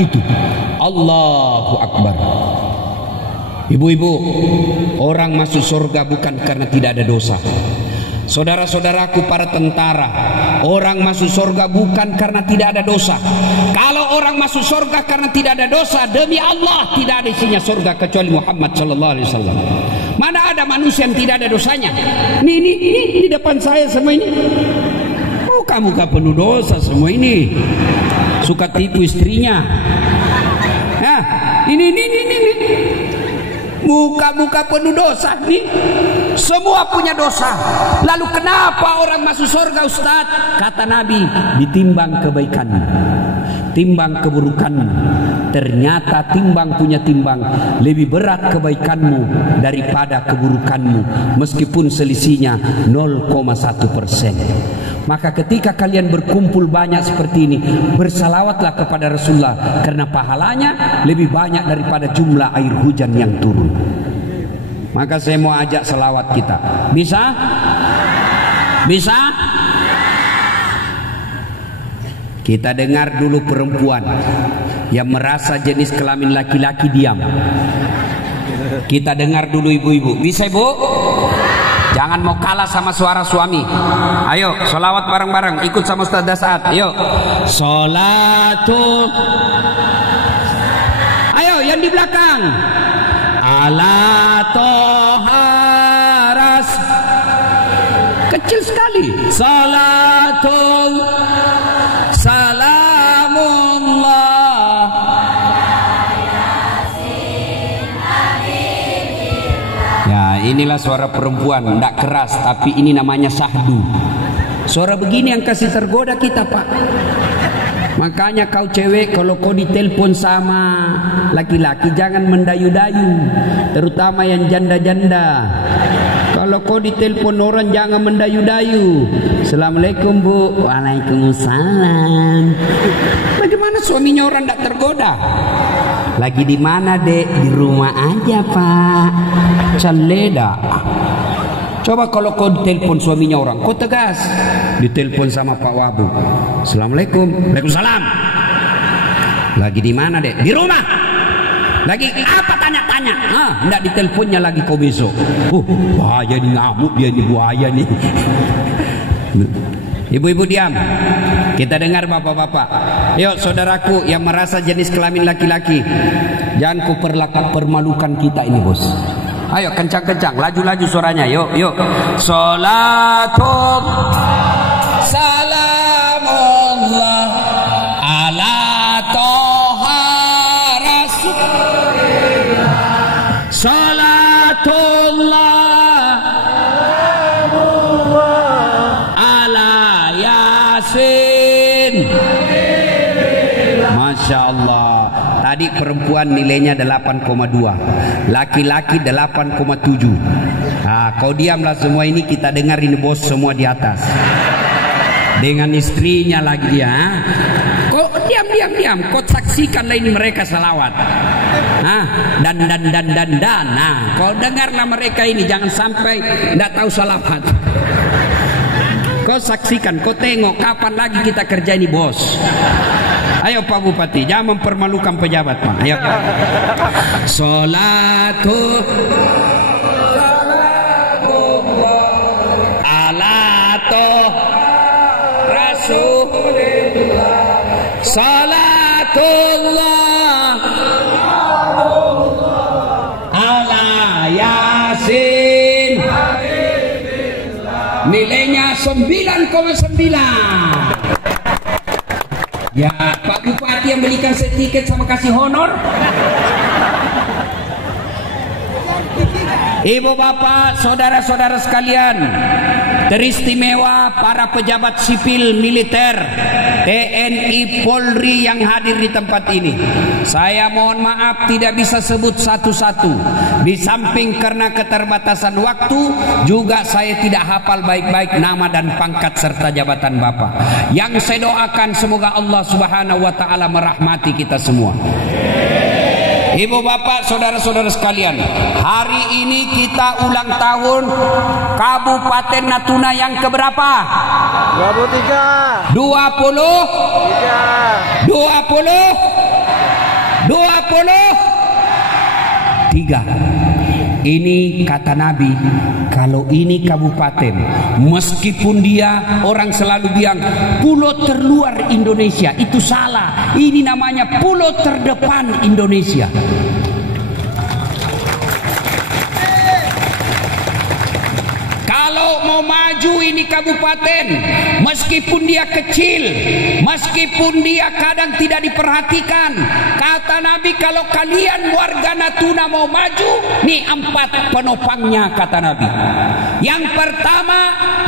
itu. Allahu Akbar. Ibu-ibu, orang masuk surga bukan karena tidak ada dosa. Saudara-saudaraku para tentara, orang masuk surga bukan karena tidak ada dosa. Kalau orang masuk surga karena tidak ada dosa, demi Allah tidak ada isinya surga kecuali Muhammad sallallahu alaihi wasallam. Mana ada manusia yang tidak ada dosanya? Ini di depan saya semua ini. Muka-muka penuh dosa semua ini. Suka tipu istrinya. Nah, ini. Muka-muka penuh dosa nih. Semua punya dosa. Lalu kenapa orang masuk surga, Ustaz? Kata Nabi, ditimbang kebaikanmu, timbang keburukanmu. Ternyata timbang punya timbang lebih berat kebaikanmu daripada keburukanmu, meskipun selisihnya 0,1%. Maka ketika kalian berkumpul banyak seperti ini, bersalawatlah kepada Rasulullah, karena pahalanya lebih banyak daripada jumlah air hujan yang turun. Maka saya mau ajak salawat kita. Bisa? Bisa? Kita dengar dulu perempuan yang merasa jenis kelamin laki-laki diam. Kita dengar dulu ibu-ibu. Bisa ibu? Jangan mau kalah sama suara suami. Ayo salawat bareng-bareng. Ikut sama Ustaz Dasat. Ayo. Salatu. Ayo yang di belakang. Ala toharas. Kecil sekali. Salatul salamullah. Ya, inilah suara perempuan, tidak keras, tapi ini namanya syahdu. Suara begini yang kasih tergoda kita, Pak. Makanya kau cewek, kalau kau ditelepon sama laki-laki jangan mendayu-dayu, terutama yang janda-janda. Kalau kau ditelepon orang jangan mendayu-dayu. Assalamualaikum Bu. Waalaikumsalam. Bagaimana suaminya orang tidak tergoda? Lagi di mana Dek? Di rumah aja Pak. Caleda. Coba kalau kau ditelepon suaminya orang, kau tegas. Ditelepon sama Pak Wabu. Assalamualaikum. Waalaikumsalam. Lagi di mana Dek? Di rumah. Lagi apa tanya-tanya? Enggak diteleponnya lagi kau besok. Bahaya nih, ngamuk dia nih, buaya nih. Ibu-ibu diam. Kita dengar bapak-bapak. Yuk saudaraku yang merasa jenis kelamin laki-laki, jangan kau permalukan kita ini bos. Ayo kencang-kencang, laju-laju suaranya. Yuk. Salatul salamullah ala toha rasul. Salatullah ala yasin. Masya Allah. Tadi perempuan nilainya 8,2, laki-laki 8,7. Nah, kau diamlah semua ini, kita dengar ini bos semua di atas. Dengan istrinya lagi ya. Kau diam. Kau saksikanlah ini mereka salawat. Dan. Nah, kau dengarlah mereka ini, jangan sampai tidak tahu salawat. Kau saksikan, kau tengok kapan lagi kita kerja ini bos. Ayo Pak Bupati, jangan mempermalukan pejabat Pak. Ayo. Salatu ala rasulillah. Salatullah ala yasin. Nilainya 9,9. Ya, Pak Bupati yang belikan tiket sama kasih honor. Ibu bapak, saudara-saudara sekalian, teristimewa para pejabat sipil militer, TNI, Polri yang hadir di tempat ini. Saya mohon maaf tidak bisa sebut satu-satu. Di samping karena keterbatasan waktu, juga saya tidak hafal baik-baik nama dan pangkat serta jabatan Bapak. Yang saya doakan semoga Allah Subhanahu wa taala merahmati kita semua. Ibu bapak, saudara-saudara sekalian, hari ini kita ulang tahun Kabupaten Natuna yang keberapa? 23. 20? 20? Ini kata Nabi, kalau ini kabupaten, meskipun dia orang selalu bilang pulau terluar Indonesia, itu salah. Ini namanya pulau terdepan Indonesia. Kalau mau maju ini kabupaten, meskipun dia kecil, meskipun dia kadang tidak diperhatikan, kata Nabi, kalau kalian warga Natuna mau maju, nih 4 penopangnya kata Nabi. Yang pertama,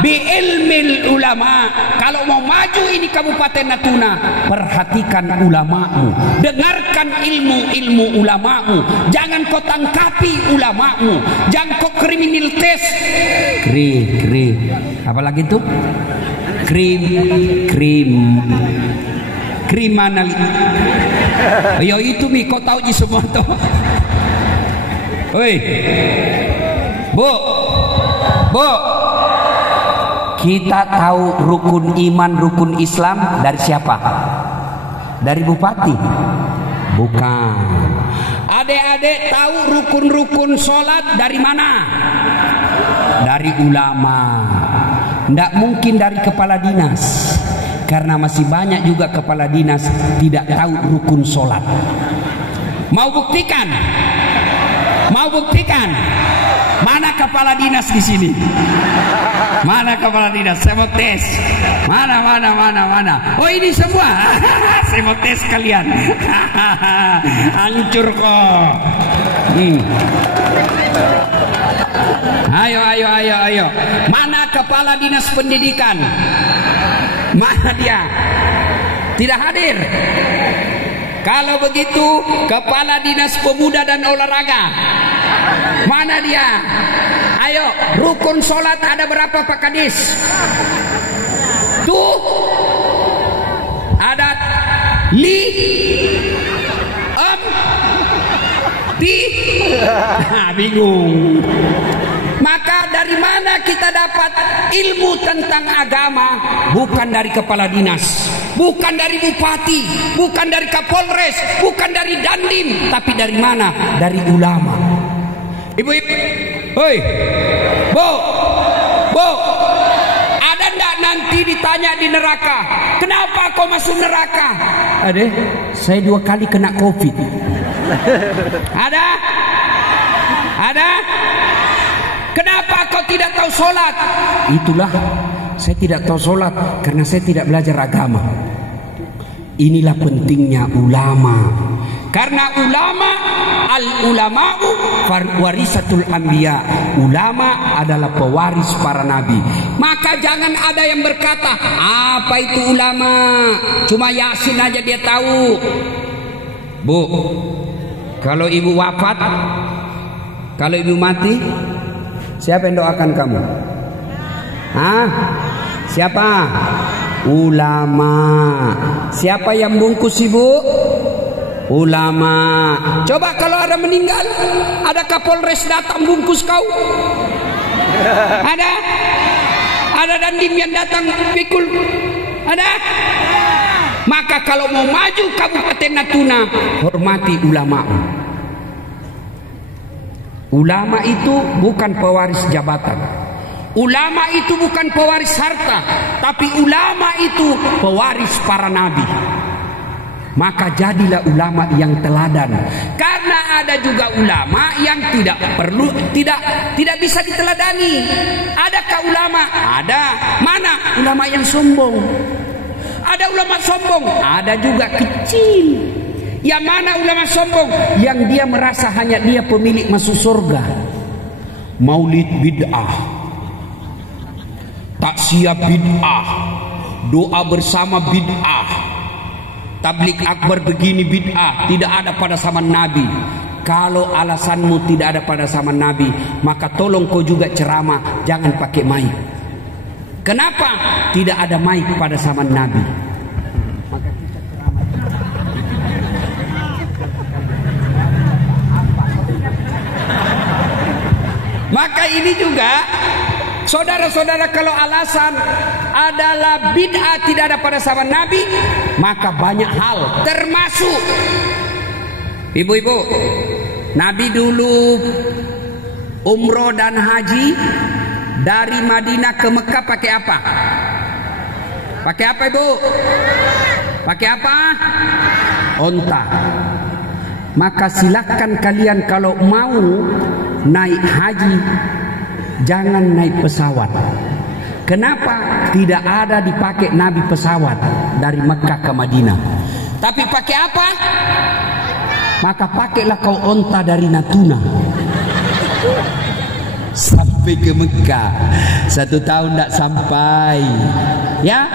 biilmil ulama. Kalau mau maju ini kabupaten Natuna, perhatikan ulamamu, dengarkan ilmu-ilmu ulamamu, jangan kau tangkapi ulamamu, jangan kau kriminalitas. Apalagi itu? Kriminalitas. Yo itu mi kau tahu ji semua tuh. Oi. Bu. Kita tahu rukun iman, rukun Islam dari siapa? Dari bupati? Bukan. Adik-adik tahu rukun-rukun sholat dari mana? Dari ulama. Tidak mungkin dari kepala dinas, karena masih banyak juga kepala dinas tidak tahu rukun sholat. Mau buktikan? Mana kepala dinas di sini? Mana kepala dinas? Saya mau tes. Mana? Oh ini semua. Saya mau tes kalian. Hancur kok. Ayo. Mana kepala dinas pendidikan? Mana dia? Tidak hadir. Kalau begitu, kepala dinas pemuda dan olahraga, mana dia? Ayo, rukun sholat ada berapa Pak Kadis? Tuh, ada bingung. Maka dari mana kita dapat ilmu tentang agama? Bukan dari kepala dinas, bukan dari bupati, bukan dari kapolres, bukan dari dandim, tapi dari mana? Dari ulama. Ibu-ibu, hoi, bu, ada ndak nanti ditanya di neraka, kenapa kau masuk neraka? Ada, saya 2 kali kena COVID. Ada? Kenapa kau tidak tahu sholat? Itulah, saya tidak tahu sholat karena saya tidak belajar agama. Inilah pentingnya ulama. Karena al-ulama'u warisatul anbiya. Ulama adalah pewaris para nabi. Maka jangan ada yang berkata, apa itu ulama? Cuma Yasin aja dia tahu. Bu, kalau ibu wafat, kalau ibu mati, siapa yang doakan kamu? Siapa? Ulama. Siapa yang bungkus ibu? Ulama. Coba kalau ada meninggal, ada Kapolres datang bungkus kau? Ada dandim yang datang pikul? Ada? Maka kalau mau maju Kabupaten Natuna, hormati ulama. Ulama itu bukan pewaris jabatan. Ulama itu bukan pewaris harta, tapi ulama itu pewaris para nabi. Maka jadilah ulama yang teladan. Karena ada juga ulama yang tidak bisa diteladani. Adakah ulama? Ada. Mana ulama yang sombong? Ada ulama sombong, ada juga kecil. Yang mana ulama sombong? Yang dia merasa hanya dia pemilik masuk surga. Maulid bid'ah, taksiyah bid'ah, doa bersama bid'ah, tablik akbar begini bid'ah, tidak ada pada zaman Nabi. Kalau alasanmu tidak ada pada zaman Nabi, maka tolong kau juga ceramah, jangan pakai mic. Kenapa? Tidak ada mic pada zaman Nabi. Maka ini juga, saudara-saudara, kalau alasan adalah bid'ah tidak ada pada zaman Nabi, maka banyak hal termasuk Ibu-ibu, Nabi dulu umroh dan haji dari Madinah ke Mekah pakai apa? Pakai apa, Ibu? Pakai apa? Onta. Maka silakan kalian kalau mau naik haji, jangan naik pesawat. Kenapa? Tidak ada dipakai Nabi pesawat dari Mekah ke Madinah. Tapi pakai apa? Maka pakailah kau onta dari Natuna sampai ke Mekah. 1 tahun tidak sampai. Ya,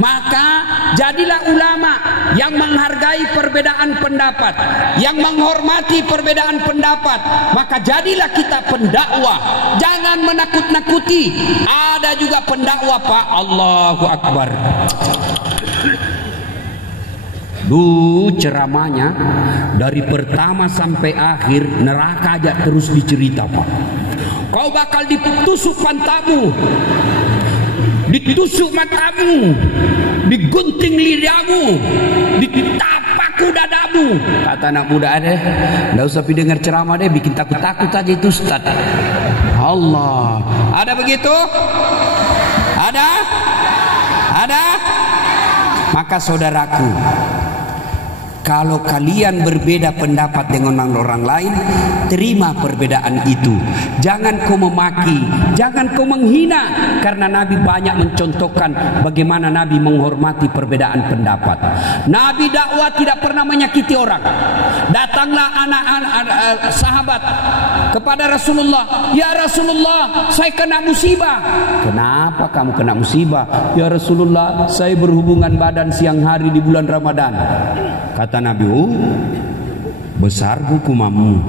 maka jadilah ulama yang menghargai perbedaan pendapat, yang menghormati perbedaan pendapat. Maka jadilah kita pendakwah, jangan menakut-nakuti. Ada juga pendakwah, Pak. Allahu Akbar. Ceramahnya dari pertama sampai akhir neraka aja terus dicerita, Pak. Kau bakal ditusuk pantatmu, ditusuk matamu, digunting lidahmu, ditapak dadamu. Kata anak muda deh, nggak usah pi dengar ceramah deh, bikin takut-takut aja itu Ustaz. Allah, ada begitu? Ada? Ada? Maka saudaraku, kalau kalian berbeda pendapat dengan orang lain, terima perbedaan itu. Jangan kau memaki, jangan kau menghina. Karena Nabi banyak mencontohkan bagaimana Nabi menghormati perbedaan pendapat. Nabi dakwah tidak pernah menyakiti orang. Datanglah anak-anak sahabat kepada Rasulullah. Ya Rasulullah, saya kena musibah. Kenapa kamu kena musibah? Ya Rasulullah, saya berhubungan badan siang hari di bulan Ramadan. Kata Nabi, besar hukumanmu.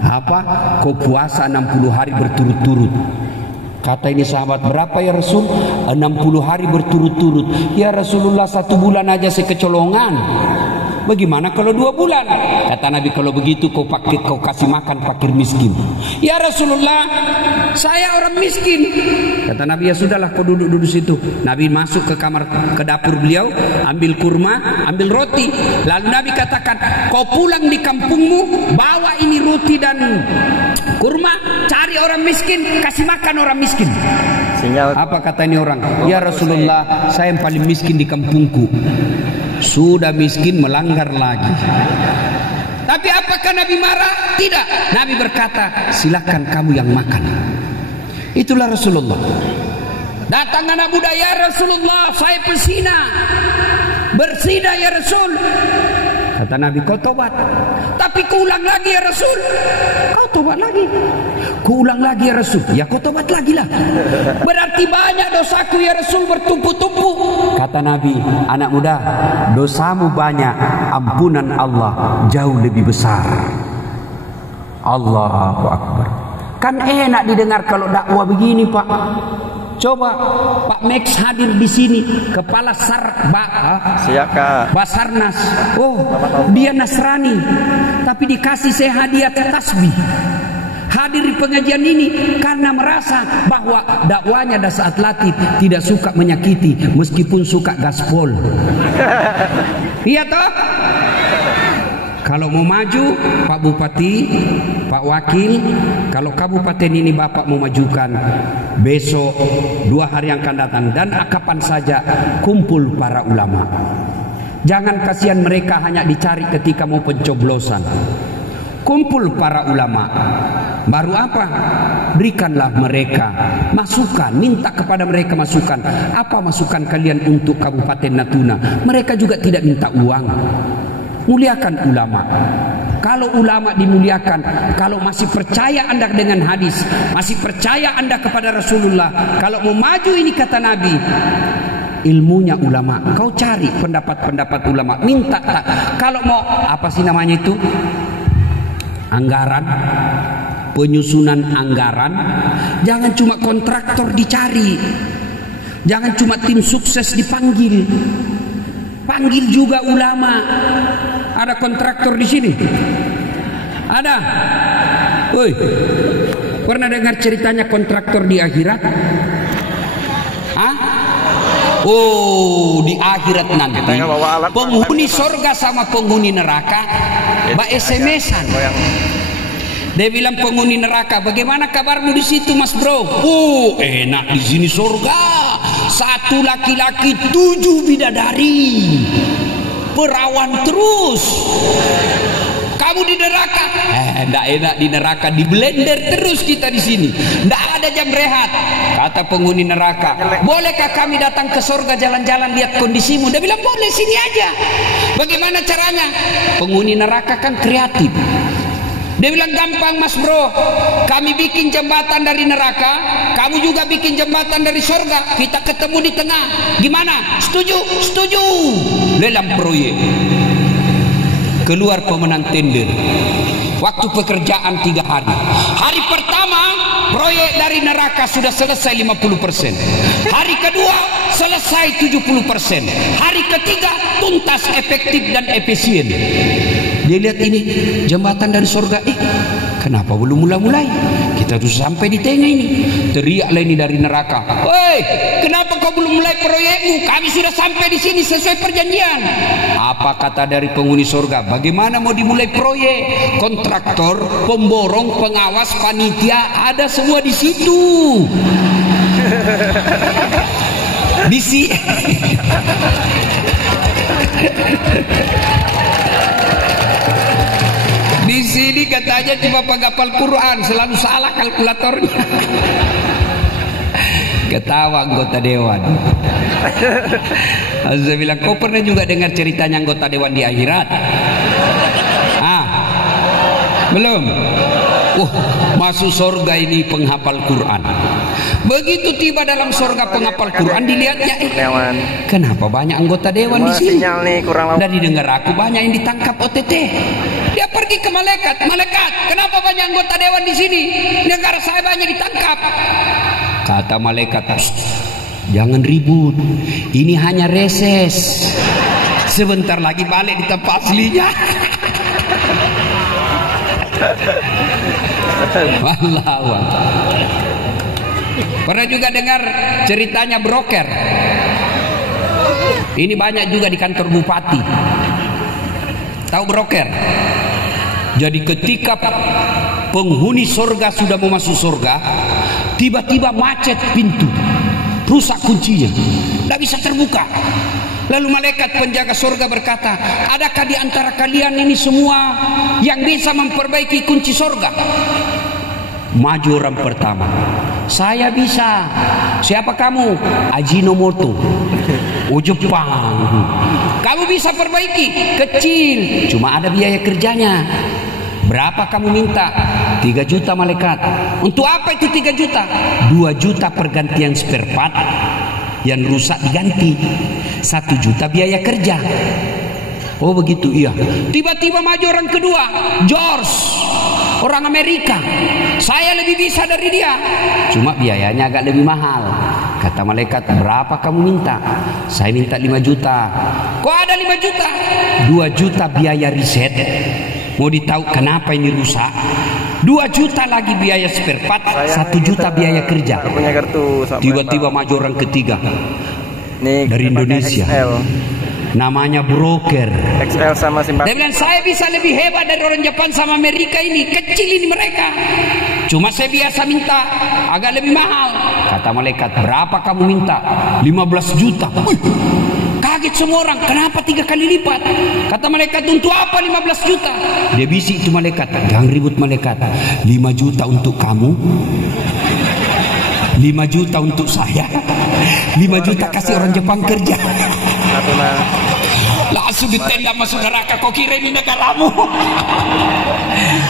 Apa? Kau puasa 60 hari berturut-turut. Kata ini sahabat, berapa ya Rasul? 60 hari berturut-turut. Ya Rasulullah, 1 bulan aja saya kecolongan. Bagaimana kalau 2 bulan? Kata Nabi, kalau begitu kau kasih makan fakir miskin. Ya Rasulullah, saya orang miskin. Kata Nabi, ya sudahlah, kau duduk situ. Nabi masuk ke kamar, ke dapur beliau, ambil kurma, ambil roti. Lalu Nabi katakan, kau pulang di kampungmu, bawa ini roti dan kurma, cari orang miskin, kasih makan orang miskin. Apa kata ini orang? Ya Rasulullah, saya yang paling miskin di kampungku. Sudah miskin melanggar lagi. Tapi apakah Nabi marah? Tidak. Nabi berkata, silakan kamu yang makan. Itulah Rasulullah. Datang anak muda, ya Rasulullah, saya pesina, bersina ya Rasul. Kata Nabi, kau tobat. Tapi kau ulang lagi ya Rasul. Kau tobat lagi. Kau ulang lagi ya Rasul. Ya kau tobat lagi lah. Berarti banyak dosaku ya Rasul, bertumpuk-tumpuk. Kata Nabi, anak muda, dosamu banyak, ampunan Allah jauh lebih besar. Allahu Akbar. Kan enak didengar kalau dakwah begini, Pak. Coba Pak Max hadir di sini, kepala Basarnas. Oh, dia Nasrani, tapi dikasih saya hadiah tasbih. Hadir di pengajian ini karena merasa bahwa dakwanya Dasaat Latif tidak suka menyakiti, meskipun suka gaspol. Iya toh? Kalau mau maju, Pak Bupati, Pak Wakil, kalau kabupaten ini Bapak mau majukan, besok 2 hari yang akan datang dan kapan saja kumpul para ulama. Jangan kasihan mereka hanya dicari ketika mau pencoblosan. Kumpul para ulama. Baru apa? Berikanlah mereka masukan, minta kepada mereka masukan. Apa masukan kalian untuk Kabupaten Natuna? Mereka juga tidak minta uang. Muliakan ulama. Kalau ulama dimuliakan, kalau masih percaya Anda dengan hadis, masih percaya Anda kepada Rasulullah, kalau mau maju ini kata Nabi, ilmunya ulama. Kau cari pendapat-pendapat ulama, minta tak. Kalau mau apa sih namanya itu? Anggaran, penyusunan anggaran. Jangan cuma kontraktor dicari, jangan cuma tim sukses dipanggil. Panggil juga ulama. Ada kontraktor di sini? Ada? Woi, pernah dengar ceritanya kontraktor di akhirat? Hah? Oh, di akhirat nanti penghuni sorga sama penghuni neraka SMS-an. Dia bilang penghuni neraka, bagaimana kabarmu di situ, Mas Bro? Oh, enak di sini sorga. 1 laki-laki 7 bidadari, perawan terus. Kamu di neraka? Enggak enak di neraka, di blender terus kita di sini. Enggak ada jam rehat. Kata penghuni neraka, bolehkah kami datang ke sorga jalan-jalan lihat kondisimu? Dia bilang boleh, sini aja. Bagaimana caranya? Penghuni neraka kan kreatif. Dia bilang gampang, Mas Bro. Kami bikin jembatan dari neraka, kamu juga bikin jembatan dari sorga. Kita ketemu di tengah. Gimana? Setuju? Setuju. Lelang proyek. Keluar pemenang tender. Waktu pekerjaan 3 hari. Hari pertama proyek dari neraka sudah selesai 50%. Hari kedua selesai 70%. Hari ketiga tuntas, efektif dan efisien. Dia lihat ini jembatan dari surga, kenapa belum mulai-mulai? Kita tuh sampai di tengah ini. Teriaklah ini dari neraka, "Woi, kenapa kau belum mulai proyekmu? Kami sudah sampai di sini sesuai perjanjian." Apa kata dari penghuni surga? Bagaimana mau dimulai proyek? Kontraktor, pemborong, pengawas, panitia ada semua di situ. Di sini katanya cuma penghafal Quran, selalu salah kalkulatornya. Ketawa anggota dewan. Saya bilang, kau pernah juga dengar ceritanya anggota dewan di akhirat? Belum? Masuk surga ini penghafal Quran. Begitu tiba dalam surga penghafal Quran, dilihatnya, kenapa banyak anggota dewan di sini? Dan didengar aku banyak yang ditangkap OTT. Dia pergi ke malaikat, "Malaikat, kenapa banyak anggota dewan di sini? Negara saya banyak ditangkap." Kata malaikat, "Jangan ribut, ini hanya reses. Sebentar lagi balik di tempat aslinya." Wallahu. Pernah juga dengar ceritanya broker? Ini banyak juga di kantor bupati. Tahu broker? Jadi ketika penghuni surga sudah mau masuk surga, tiba-tiba macet pintu, rusak kuncinya, tidak bisa terbuka. Lalu malaikat penjaga surga berkata, "Adakah di antara kalian ini semua yang bisa memperbaiki kunci surga?" Maju orang pertama, "Saya bisa." "Siapa kamu?" "Ajinomoto." "Oh, Jepang." "Kamu bisa perbaiki?" "Kecil, cuma ada biaya kerjanya." "Berapa kamu minta?" 3 juta malaikat. "Untuk apa itu 3 juta?" 2 juta pergantian spare part, yang rusak diganti. 1 juta biaya kerja. "Oh begitu, iya." Tiba-tiba maju orang kedua, George, orang Amerika. "Saya lebih bisa dari dia, cuma biayanya agak lebih mahal." Kata malaikat, "Berapa kamu minta?" "Saya minta 5 juta. "Kok ada 5 juta? 2 juta biaya riset. Mau ditahu kenapa ini rusak? 2 juta lagi biaya spare part, 1 juta biaya kerja." Tiba-tiba maju orang ketiga dari Indonesia, namanya broker. XL sama Simba. Dia bilang, "Saya bisa lebih hebat dari orang Jepang sama Amerika ini. Kecil ini mereka. Cuma saya biasa minta agak lebih mahal." Kata malaikat, "Berapa kamu minta?" 15 juta. Kaget semua orang, kenapa 3 kali lipat? Kata malaikat, "Untuk apa 15 juta? Dia bisik itu malaikat, "Jangan ribut malaikat. 5 juta untuk kamu, 5 juta untuk saya, 5 juta kasih orang Jepang kerja." Langsung ditendang masuk neraka. Kau kira ini negaramu?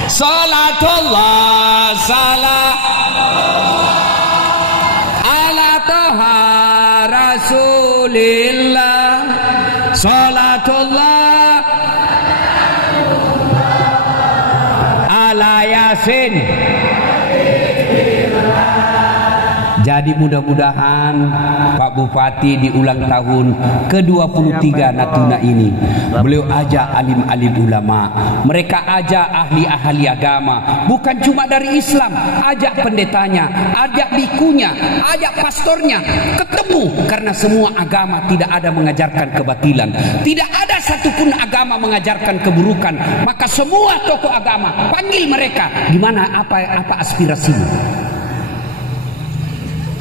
Salatullah salam ala toha rasulillah. Salatullah ala yasin Jadi mudah-mudahan Pak Bupati di ulang tahun ke-23 Natuna ini, beliau ajak alim-alim ulama, mereka ajak ahli-ahli agama, bukan cuma dari Islam, ajak pendetanya, ajak bikunya, ajak pastornya, ketemu, karena semua agama tidak ada mengajarkan kebatilan, tidak ada satupun agama mengajarkan keburukan. Maka semua tokoh agama panggil mereka, gimana, apa aspirasimu?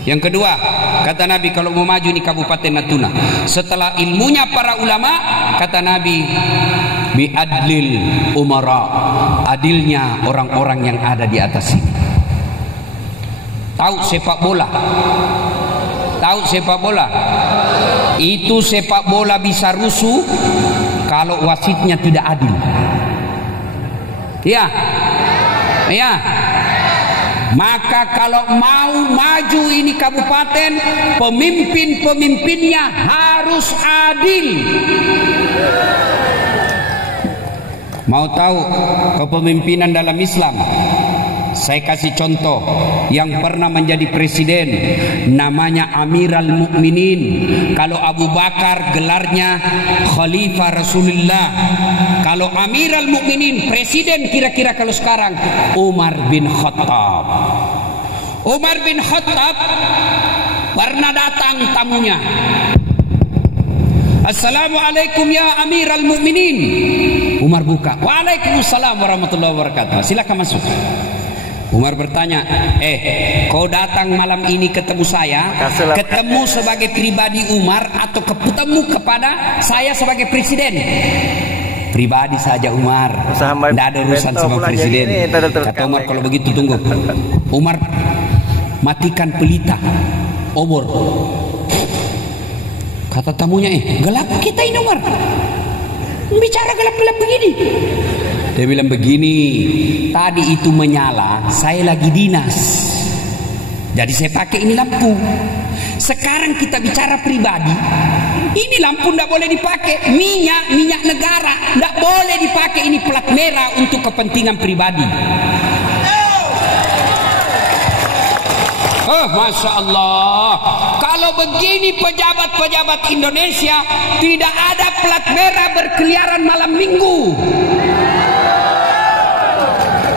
Yang kedua, kata Nabi, kalau mau maju di Kabupaten Natuna, setelah ilmunya para ulama, kata Nabi, biadlil umara, adilnya orang-orang yang ada di atas sini. Tahu sepak bola? Tahu sepak bola? Itu sepak bola bisa rusuh kalau wasitnya tidak adil. Ya, ya. Maka kalau mau maju ini kabupaten, pemimpin-pemimpinnya harus adil. Mau tahu kepemimpinan dalam Islam? Saya kasih contoh yang pernah menjadi presiden, namanya Amiral Mukminin. Kalau Abu Bakar gelarnya Khalifah Rasulullah. Kalau Amiral Mukminin presiden, kira-kira kalau sekarang Umar bin Khattab. Umar bin Khattab pernah datang tamunya. Assalamualaikum ya Amiral Mukminin. Umar buka. Waalaikumsalam warahmatullahi wabarakatuh. Silakan masuk. Umar bertanya, kau datang malam ini ketemu saya, ketemu sebagai pribadi Umar atau ketemu kepada saya sebagai presiden? Pribadi saja Umar, tidak ada urusan sama presiden. Kata Umar, kalau begitu tunggu. Umar matikan pelita obor. Kata tamunya, gelap kita ini Umar, bicara gelap-gelap begini. Dia bilang begini, tadi itu menyala, saya lagi dinas, jadi saya pakai ini lampu. Sekarang kita bicara pribadi, ini lampu tidak boleh dipakai, minyak negara tidak boleh dipakai, ini plat merah untuk kepentingan pribadi. Masya Allah, kalau begini pejabat-pejabat Indonesia, tidak ada plat merah berkeliaran malam minggu.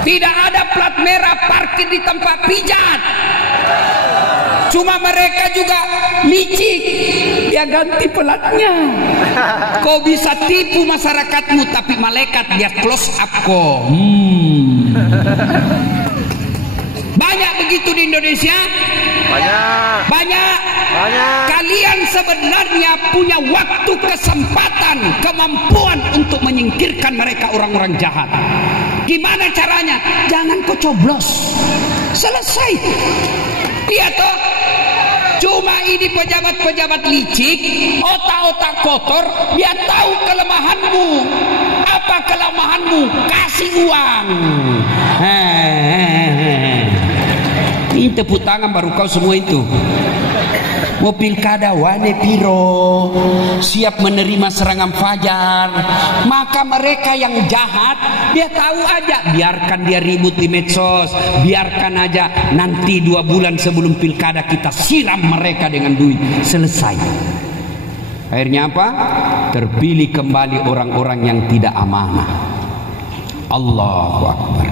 Tidak ada plat merah parkir di tempat pijat. Cuma mereka juga licik, dia ganti pelatnya. Kau bisa tipu masyarakatmu, tapi malaikat dia close up kok. Banyak begitu di Indonesia. Banyak. Kalian sebenarnya punya waktu, kesempatan, kemampuan untuk menyingkirkan mereka, orang-orang jahat. Gimana caranya? Jangan kau coblos, selesai. Iya toh. Cuma ini pejabat-pejabat licik, otak-otak kotor, dia tahu kelemahanmu. Apa kelemahanmu? Kasih uang. Ini tepuk tangan baru kau semua itu. Mau pilkada wane piro, siap menerima serangan fajar. Maka mereka yang jahat, dia tahu aja, biarkan dia ribut di medsos, biarkan aja, nanti 2 bulan sebelum pilkada kita siram mereka dengan duit, selesai. Akhirnya apa? Terpilih kembali orang-orang yang tidak amanah. Allahu Akbar.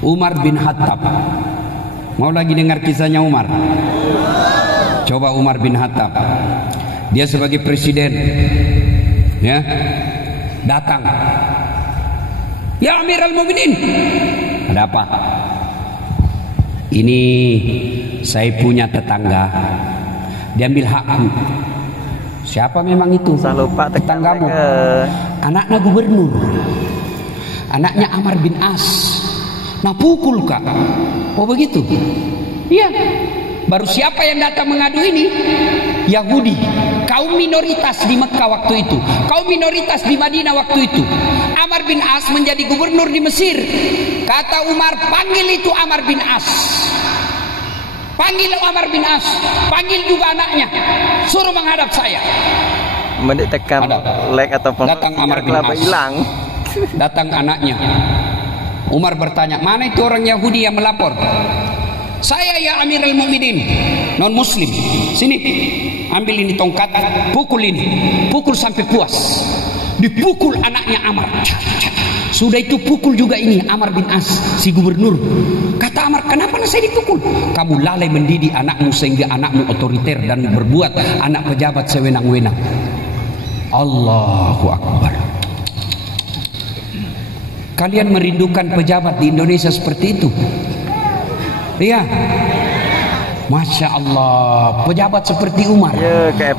Umar bin Khattab. Mau lagi dengar kisahnya Umar? Coba Umar bin Khattab, dia sebagai presiden, ya, datang. Ya Amirul Mukminin, ada apa? Ini saya punya tetangga, diambil hakku. Siapa memang itu? Tetanggamu? Anaknya gubernur, anaknya Amr bin As. Nah pukul kak. Oh begitu? Iya. Baru siapa yang datang mengadu ini? Yahudi, kaum minoritas di Mekah waktu itu, kaum minoritas di Madinah waktu itu. Amr bin As menjadi gubernur di Mesir. Kata Umar, panggil itu Amr bin As. Panggil Amr bin As, panggil juga anaknya, suruh menghadap saya. Mendetekan lag ataupun datang Amr bin As, hilang. Datang anaknya. Umar bertanya, mana itu orang Yahudi yang melapor? Saya ya Amirul Mukminin, non muslim, sini ambil ini tongkat, pukul ini, pukul sampai puas. Dipukul anaknya Amar. Sudah itu pukul juga ini Amar bin As, si gubernur. Kata Amar, kenapa saya dipukul? Kamu lalai mendidik anakmu sehingga anakmu otoriter dan berbuat anak pejabat sewenang-wenang. Allahu Akbar. Kalian merindukan pejabat di Indonesia seperti itu? Iya. Masya Allah, pejabat seperti Umar.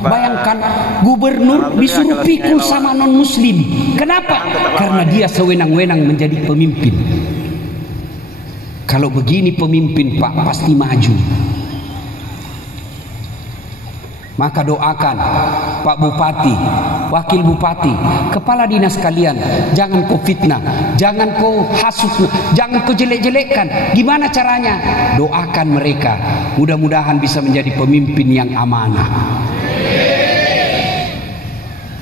Bayangkan gubernur disuruh pikul sama non muslim. Kenapa? Karena dia sewenang-wenang menjadi pemimpin. Kalau begini pemimpin Pak pasti maju. Maka doakan Pak Bupati, Wakil Bupati, Kepala Dinas kalian, jangan kau fitnah, jangan kau hasut, jangan kau jelek-jelekkan. Gimana caranya? Doakan mereka, mudah-mudahan bisa menjadi pemimpin yang amanah.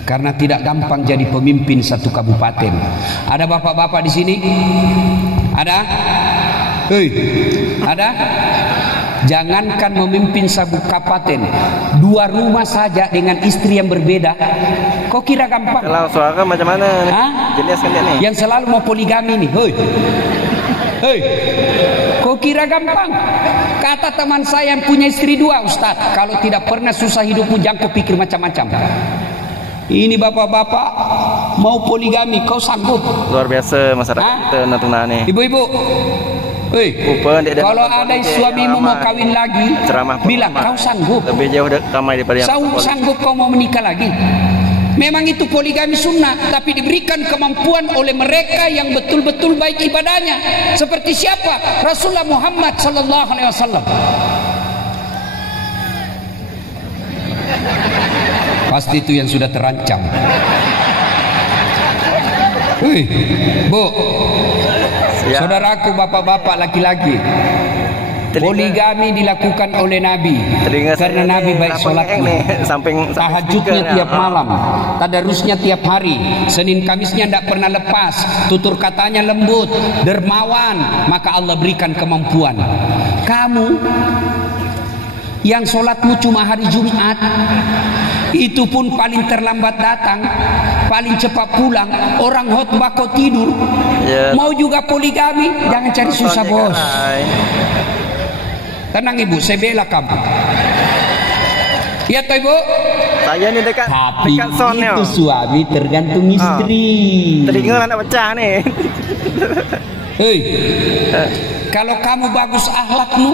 Karena tidak gampang jadi pemimpin satu kabupaten. Ada bapak-bapak di sini? Ada? Hei, ada? Jangankan memimpin satu kabupaten, 2 rumah saja dengan istri yang berbeda, kau kira gampang? Kalau suara macam mana? Jelaskan dia nih. Yang selalu mau poligami nih, hei, hei, kau kira gampang? Kata teman saya yang punya istri 2, Ustaz, kalau tidak pernah susah hidupmu jangan kau pikir macam-macam. Ini bapak-bapak mau poligami, kau sanggup? Luar biasa masyarakat Natuna nih. Ibu-ibu, kalau ada suamimu mau kawin lagi, bilang kau sanggup. Lebih jauh ramai daripada yang sanggup kau mau menikah lagi. Memang itu poligami sunnah, tapi diberikan kemampuan oleh mereka yang betul-betul baik ibadahnya. Seperti siapa? Rasulullah Muhammad sallallahu alaihi wasallam. Pasti itu yang sudah terancam. Bu, saudaraku bapak-bapak laki-laki, poligami dilakukan oleh Nabi karena Nabi baik sholatnya, tahajudnya tiap malam, tadarusnya tiap hari, Senin Kamisnya tidak pernah lepas, tutur katanya lembut, dermawan, maka Allah berikan kemampuan. Kamu yang sholatmu cuma hari Jumat, itu pun paling terlambat datang, paling cepat pulang, orang khotbah kau tidur, mau juga poligami, jangan cari susah bos. Tenang ibu, saya bela kamu. Iya toh ibu? Saya ini dekat. Tapi dekat sonnya. Itu suami tergantung istri. Telinga anak pecah nih. Hei, kalau kamu bagus akhlakmu,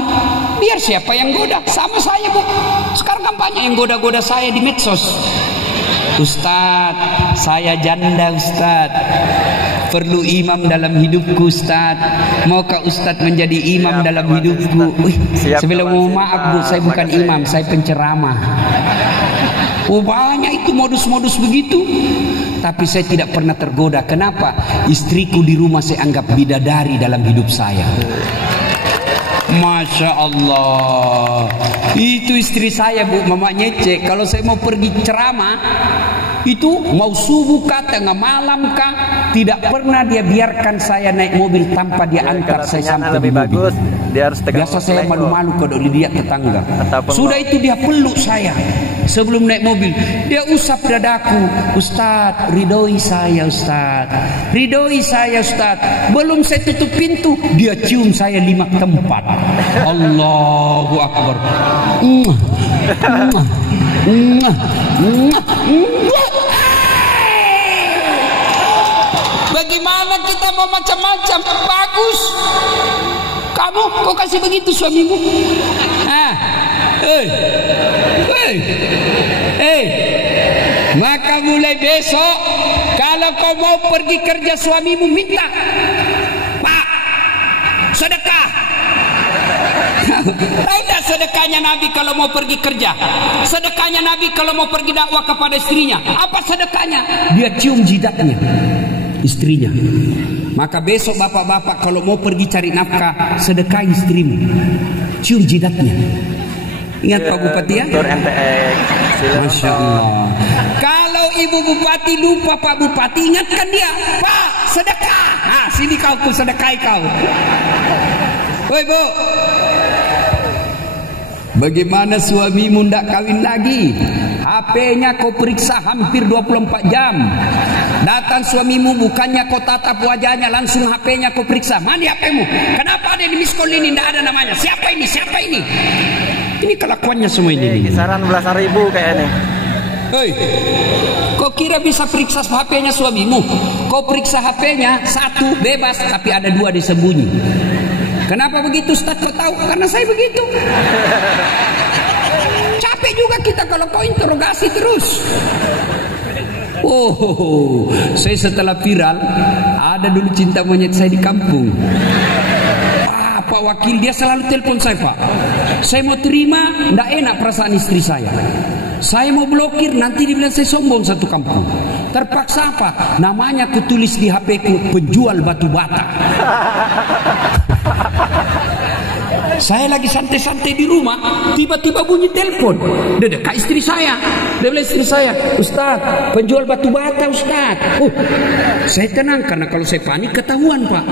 biar siapa yang goda, sama saya bu. Sekarang kan banyak yang goda-goda saya di medsos. Ustadz, saya janda Ustadz, perlu imam dalam hidupku Ustadz. Maukah Ustadz menjadi imam dalam hidupku? Sebelum mau maaf bu, saya bukan imam, saya penceramah. Banyak itu modus-modus begitu. Tapi saya tidak pernah tergoda. Kenapa? Istriku di rumah saya anggap bidadari dalam hidup saya. Masya Allah. Itu istri saya bu, Mama Nyece. Kalau saya mau pergi ceramah, itu mau subuh kah, tengah malam kah, tidak pernah dia biarkan saya naik mobil tanpa dia antar saya sampai di mobil. Dia harus biasa saya malu-malu kalau dilihat tetangga. Sudah itu dia peluk saya sebelum naik mobil, dia usap dadaku. Ustadz, ridhoi saya Ustadz, ridhoi saya Ustadz. Belum saya tutup pintu, dia cium saya 5 tempat. Allahu Akbar. Bagaimana kita mau macam-macam? Bagus. Kamu kok kasih begitu suamimu? Maka mulai besok kalau kau mau pergi kerja suamimu minta, Pak, sedekah. Tahu tak sedekahnya Nabi kalau mau pergi kerja? Sedekahnya Nabi kalau mau pergi dakwah kepada istrinya. Apa sedekahnya? Dia cium jidatnya istrinya. Maka besok bapak-bapak kalau mau pergi cari nafkah, sedekah istrimu, cium jidatnya. Ingat Pak Bupati ya? Masya Allah. Kalau Ibu Bupati lupa Pak Bupati, ingatkan dia, Pak sedekah. Sini kau sedekahi kau. Woi Bu, Bagaimana suamimu ndak kawin lagi? HP-nya kau periksa hampir 24 jam. Datang suamimu, bukannya kau tatap wajahnya, langsung HP-nya kau periksa. Mana HP-mu? Kenapa ada di miss call ini? Ndak ada namanya. Siapa ini? Siapa ini? Ini kelakuannya semua ini. Kisaran belasan ribu kayaknya. Hei, kau kira bisa periksa HP-nya suamimu? Kau periksa HP-nya satu bebas, tapi ada dua disembunyi. Kenapa begitu Ustaz? Kau tahu? Karena saya begitu. Capek juga kita kalau kau interogasi terus. Oh, saya setelah viral, ada dulu cinta monyet saya di kampung. Pak Wakil, dia selalu telepon saya, Pak. Saya mau terima, ndak enak perasaan istri saya. Saya mau blokir, nanti dibilang saya sombong satu kampung. Terpaksa apa? Namanya kutulis di HP ku, penjual batu bata. Saya lagi santai-santai di rumah, tiba-tiba bunyi telepon. Dia kak istri saya. Dia bilang istri saya, Ustaz, penjual batu bata Ustaz. Oh, saya tenang karena kalau saya panik ketahuan Pak.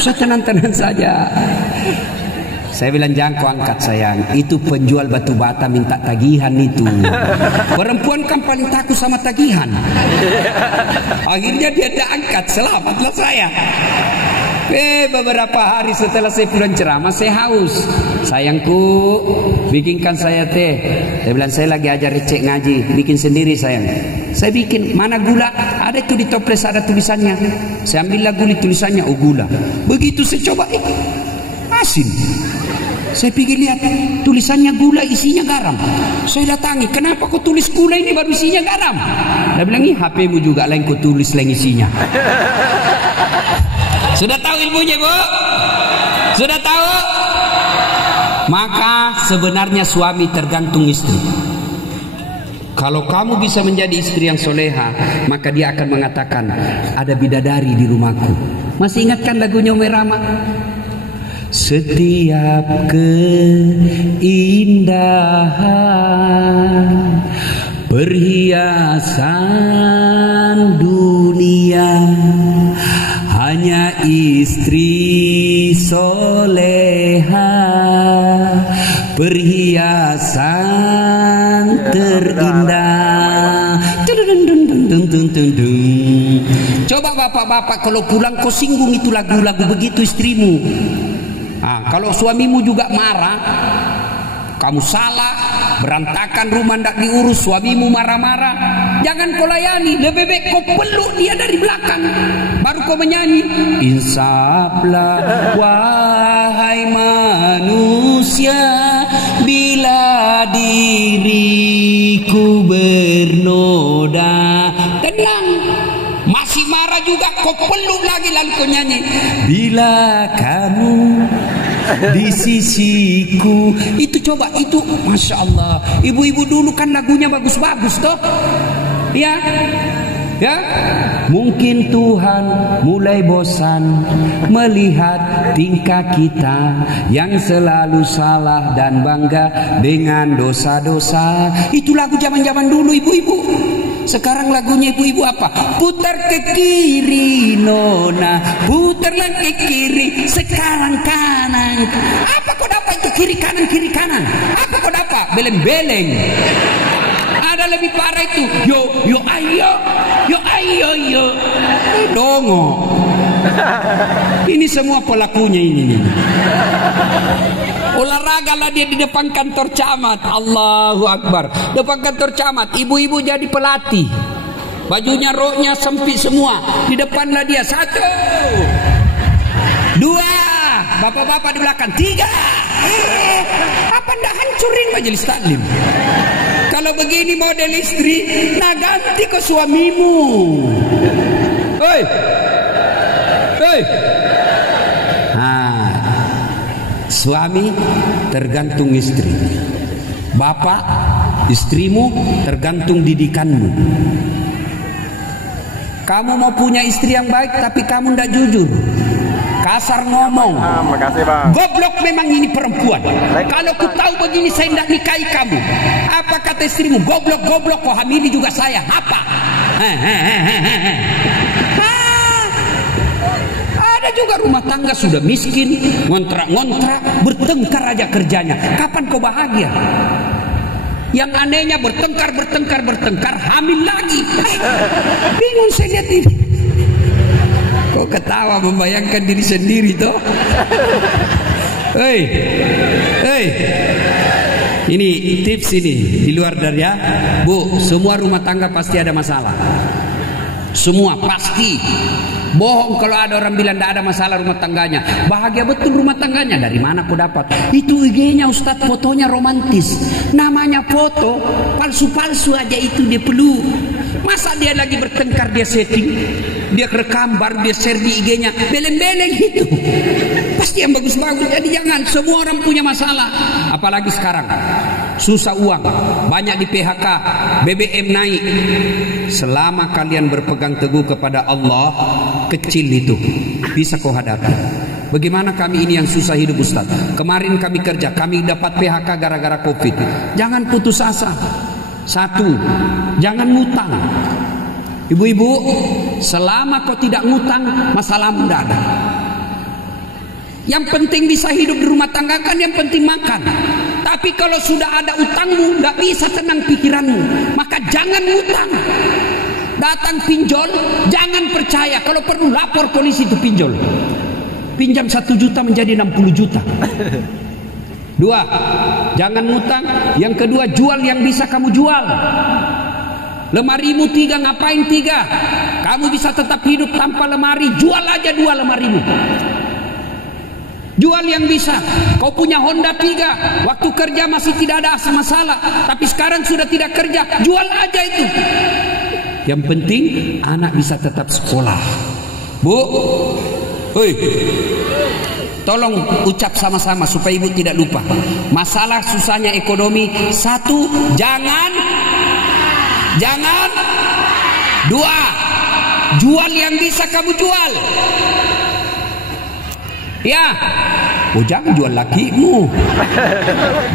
Saya tenang-tenang saja. Saya bilang jangan kau angkat sayang, itu penjual batu bata minta tagihan itu. Perempuan kan paling takut sama tagihan. Akhirnya dia tidak angkat, selamatlah saya. Beberapa hari setelah saya pulang ceramah, saya haus. Sayangku, bikinkan saya teh. Dia bilang saya lagi ajar cek ngaji, bikin sendiri sayang. Saya bikin, mana gula? Ada itu di toples ada tulisannya. Saya ambillah gula tulisannya, oh gula. Begitu saya coba, asin. Saya pikir lihat tulisannya gula, isinya garam. Saya datangi, kenapa kau tulis gula ini baru isinya garam? Dia bilang, ini HP-mu juga lain kau tulis lain isinya. Sudah tahu ilmunya, Bu? Sudah tahu? Maka sebenarnya suami tergantung istri. Kalau kamu bisa menjadi istri yang soleha, maka dia akan mengatakan, ada bidadari di rumahku. Masih ingatkan lagunya Umi Rama? Setiap keindahan perhiasan dunia hanya istri soleha, perhiasan terindah. Coba bapak-bapak kalau pulang kau singgung itu lagu-lagu begitu istrimu. Kalau suamimu juga marah, kamu salah, berantakan rumah tidak diurus, suamimu marah-marah, jangan kau layani, lebih baik kau peluk dia dari belakang, baru kau menyanyi. Insaflah wahai manusia, bila diriku bernoda. Tenang, masih marah juga kau peluk lagi, lalu kau nyanyi. Bila kamu di sisiku. Itu coba, itu Masya Allah. Ibu-ibu dulu kan lagunya bagus-bagus toh. Ya, ya. Mungkin Tuhan mulai bosan melihat tingkah kita yang selalu salah dan bangga dengan dosa-dosa. Itu lagu zaman-zaman dulu ibu-ibu. Sekarang lagunya ibu-ibu apa? Putar ke kiri nona, putarlah ke kiri, sekarang kanan. Apa kau dapat itu kiri kanan kiri kanan? Apa kau dapat? Beleng-beleng. Ada lebih parah itu. Yo ayo, yo ayo yo. Dongo. Ini semua pelakunya ini. Olahraga lah dia di depan kantor camat. Allahu Akbar. Depan kantor camat, ibu-ibu jadi pelatih. Bajunya roknya sempit semua. Di depan lah dia. 1, 2, bapak-bapak di belakang. 3. Apa ndak hancurin majelis taklim? Kalau begini model istri, nah ganti ke suamimu. Hei, hei. Suami tergantung istri. Bapak, istrimu tergantung didikanmu. Kamu mau punya istri yang baik tapi kamu tidak jujur, kasar ngomong. Makasih bang. Goblok memang ini perempuan. Kalau ku tahu begini saya tidak nikahi kamu. Apa kata istrimu? Goblok-goblok kau hamili juga saya. Apa? Ada juga juga rumah tangga sudah miskin, ngontrak-ngontrak, bertengkar aja kerjanya. Kapan kau bahagia? Yang anehnya bertengkar, hamil lagi. Bingung saya lihat ini. Kok ketawa membayangkan diri sendiri toh? Hei. Ini tips ini, di luar dari ya. Bu, semua rumah tangga pasti ada masalah. Semua pasti. Bohong kalau ada orang bilang tidak ada masalah rumah tangganya. Bahagia betul rumah tangganya. Dari mana kau dapat? Itu IG-nya Ustadz, fotonya romantis. Namanya foto, palsu-palsu aja itu dia perlu. Masa dia lagi bertengkar dia setting, dia rekam baru dia share di IG-nya, beleng-beleng itu. Pasti yang bagus-bagus. Jadi jangan, semua orang punya masalah. Apalagi sekarang susah uang, banyak di PHK, BBM naik. Selama kalian berpegang teguh kepada Allah, kecil itu bisa kau hadapi. Bagaimana kami ini yang susah hidup Ustaz? Kemarin kami kerja, kami dapat PHK gara-gara COVID. Jangan putus asa. Satu, jangan ngutang. Ibu-ibu, selama kau tidak ngutang, masalah tidak ada. Yang penting bisa hidup di rumah tangga kan, yang penting makan. Tapi kalau sudah ada utangmu, tidak bisa tenang pikiranmu. Maka jangan ngutang. Datang pinjol, jangan percaya. Kalau perlu lapor polisi itu pinjol. Pinjam 1 juta menjadi 60 juta. 2, jangan ngutang. Yang kedua, jual yang bisa kamu jual. Lemarimu 3, ngapain 3? Kamu bisa tetap hidup tanpa lemari, jual aja 2 lemarimu. Jual yang bisa. Kau punya Honda 3, waktu kerja masih tidak ada masalah, tapi sekarang sudah tidak kerja, jual aja itu. Yang penting anak bisa tetap sekolah. Bu, tolong ucap sama-sama supaya ibu tidak lupa. Masalah susahnya ekonomi, 1, jangan 2, jual yang bisa kamu jual. Ya, oh jangan jual lakimu.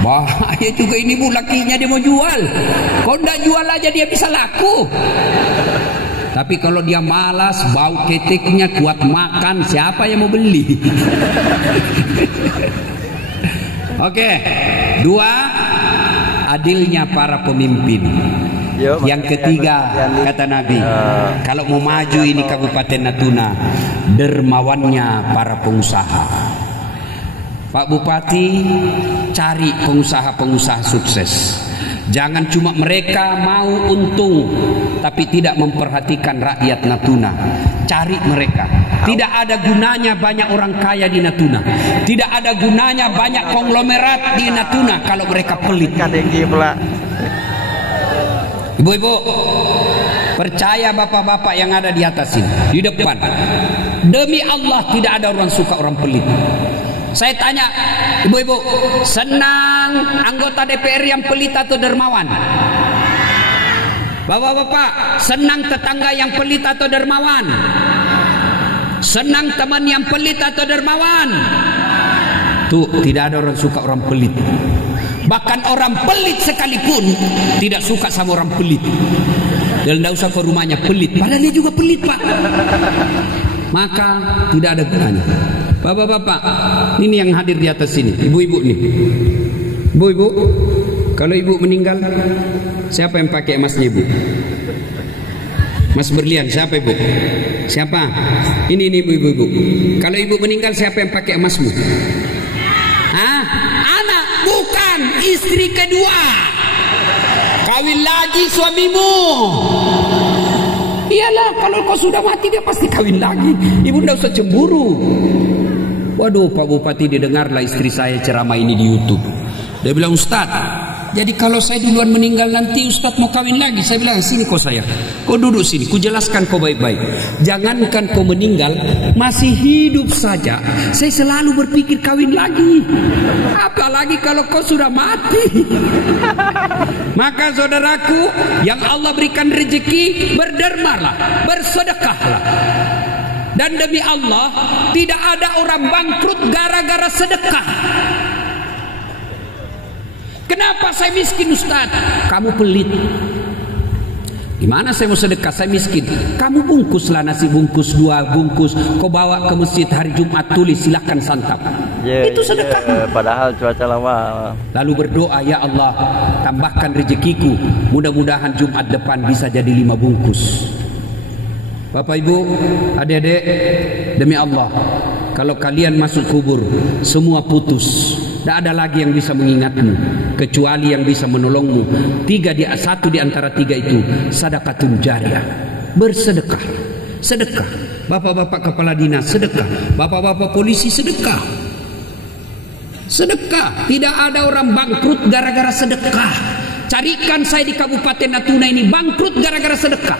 Bahaya juga ini bu, lakinya dia mau jual. Kau tidak jual aja dia bisa laku. Tapi kalau dia malas, bau keteknya, kuat makan, siapa yang mau beli? Oke, 2, adilnya para pemimpin. Yang ketiga, kata Nabi, kalau mau maju ini Kabupaten Natuna, dermawannya para pengusaha. Pak Bupati, cari pengusaha-pengusaha sukses. Jangan cuma mereka mau untung, tapi tidak memperhatikan rakyat Natuna. Cari mereka. Tidak ada gunanya banyak orang kaya di Natuna. Tidak ada gunanya banyak konglomerat di Natuna kalau mereka pelit. Ibu-ibu, percaya bapak-bapak yang ada di atas ini, di depan. Demi Allah tidak ada orang suka orang pelit. Saya tanya, ibu-ibu, senang anggota DPR yang pelit atau dermawan? Bapak-bapak, senang tetangga yang pelit atau dermawan? Senang teman yang pelit atau dermawan? Tuh, tidak ada orang suka orang pelit. Bahkan orang pelit sekalipun tidak suka sama orang pelit. Dan tidak usah ke rumahnya pelit, padahal dia juga pelit pak. Maka tidak ada gunanya. Bapak-bapak, ini yang hadir di atas sini, ibu-ibu nih. Ibu-ibu, kalau ibu meninggal, siapa yang pakai emasnya ibu? Mas berlian, siapa ibu? Siapa? Ini ibu-ibu. Kalau ibu meninggal, siapa yang pakai emasmu? Hah? Anak, bukan, istri kedua. Kawin lagi suamimu. Iyalah, kalau kau sudah mati dia pasti kawin lagi. Ibu tidak usah cemburu. Waduh, Pak Bupati didengarlah istri saya ceramah ini di YouTube. Dia bilang, Ustaz, jadi kalau saya duluan meninggal nanti Ustaz mau kawin lagi. Saya bilang, sini kau saya, kau duduk sini, ku jelaskan kau baik-baik. Jangankan kau meninggal, masih hidup saja saya selalu berpikir kawin lagi. Apalagi kalau kau sudah mati. Maka saudaraku, yang Allah berikan rezeki, berdermalah, bersedekahlah. Dan demi Allah, tidak ada orang bangkrut gara-gara sedekah. Kenapa saya miskin Ustaz? Kamu pelit. Gimana saya mau sedekah? Saya miskin. Kamu bungkuslah nasi bungkus 2 bungkus, kau bawa ke masjid hari Jumat, tulis silahkan santap. Itu sedekah. Padahal cuaca lama. Lalu berdoa, ya Allah, tambahkan rezekiku. Mudah-mudahan Jumat depan bisa jadi 5 bungkus. Bapak Ibu, adik-adik, demi Allah, kalau kalian masuk kubur, semua putus. Tidak ada lagi yang bisa mengingatmu, kecuali yang bisa menolongmu. Satu di antara 3 itu sedekahun jariyah. Bersedekah, sedekah. Bapak-bapak kepala dinas sedekah, bapak-bapak polisi sedekah. Sedekah. Tidak ada orang bangkrut gara-gara sedekah. Carikan saya di Kabupaten Natuna ini bangkrut gara-gara sedekah.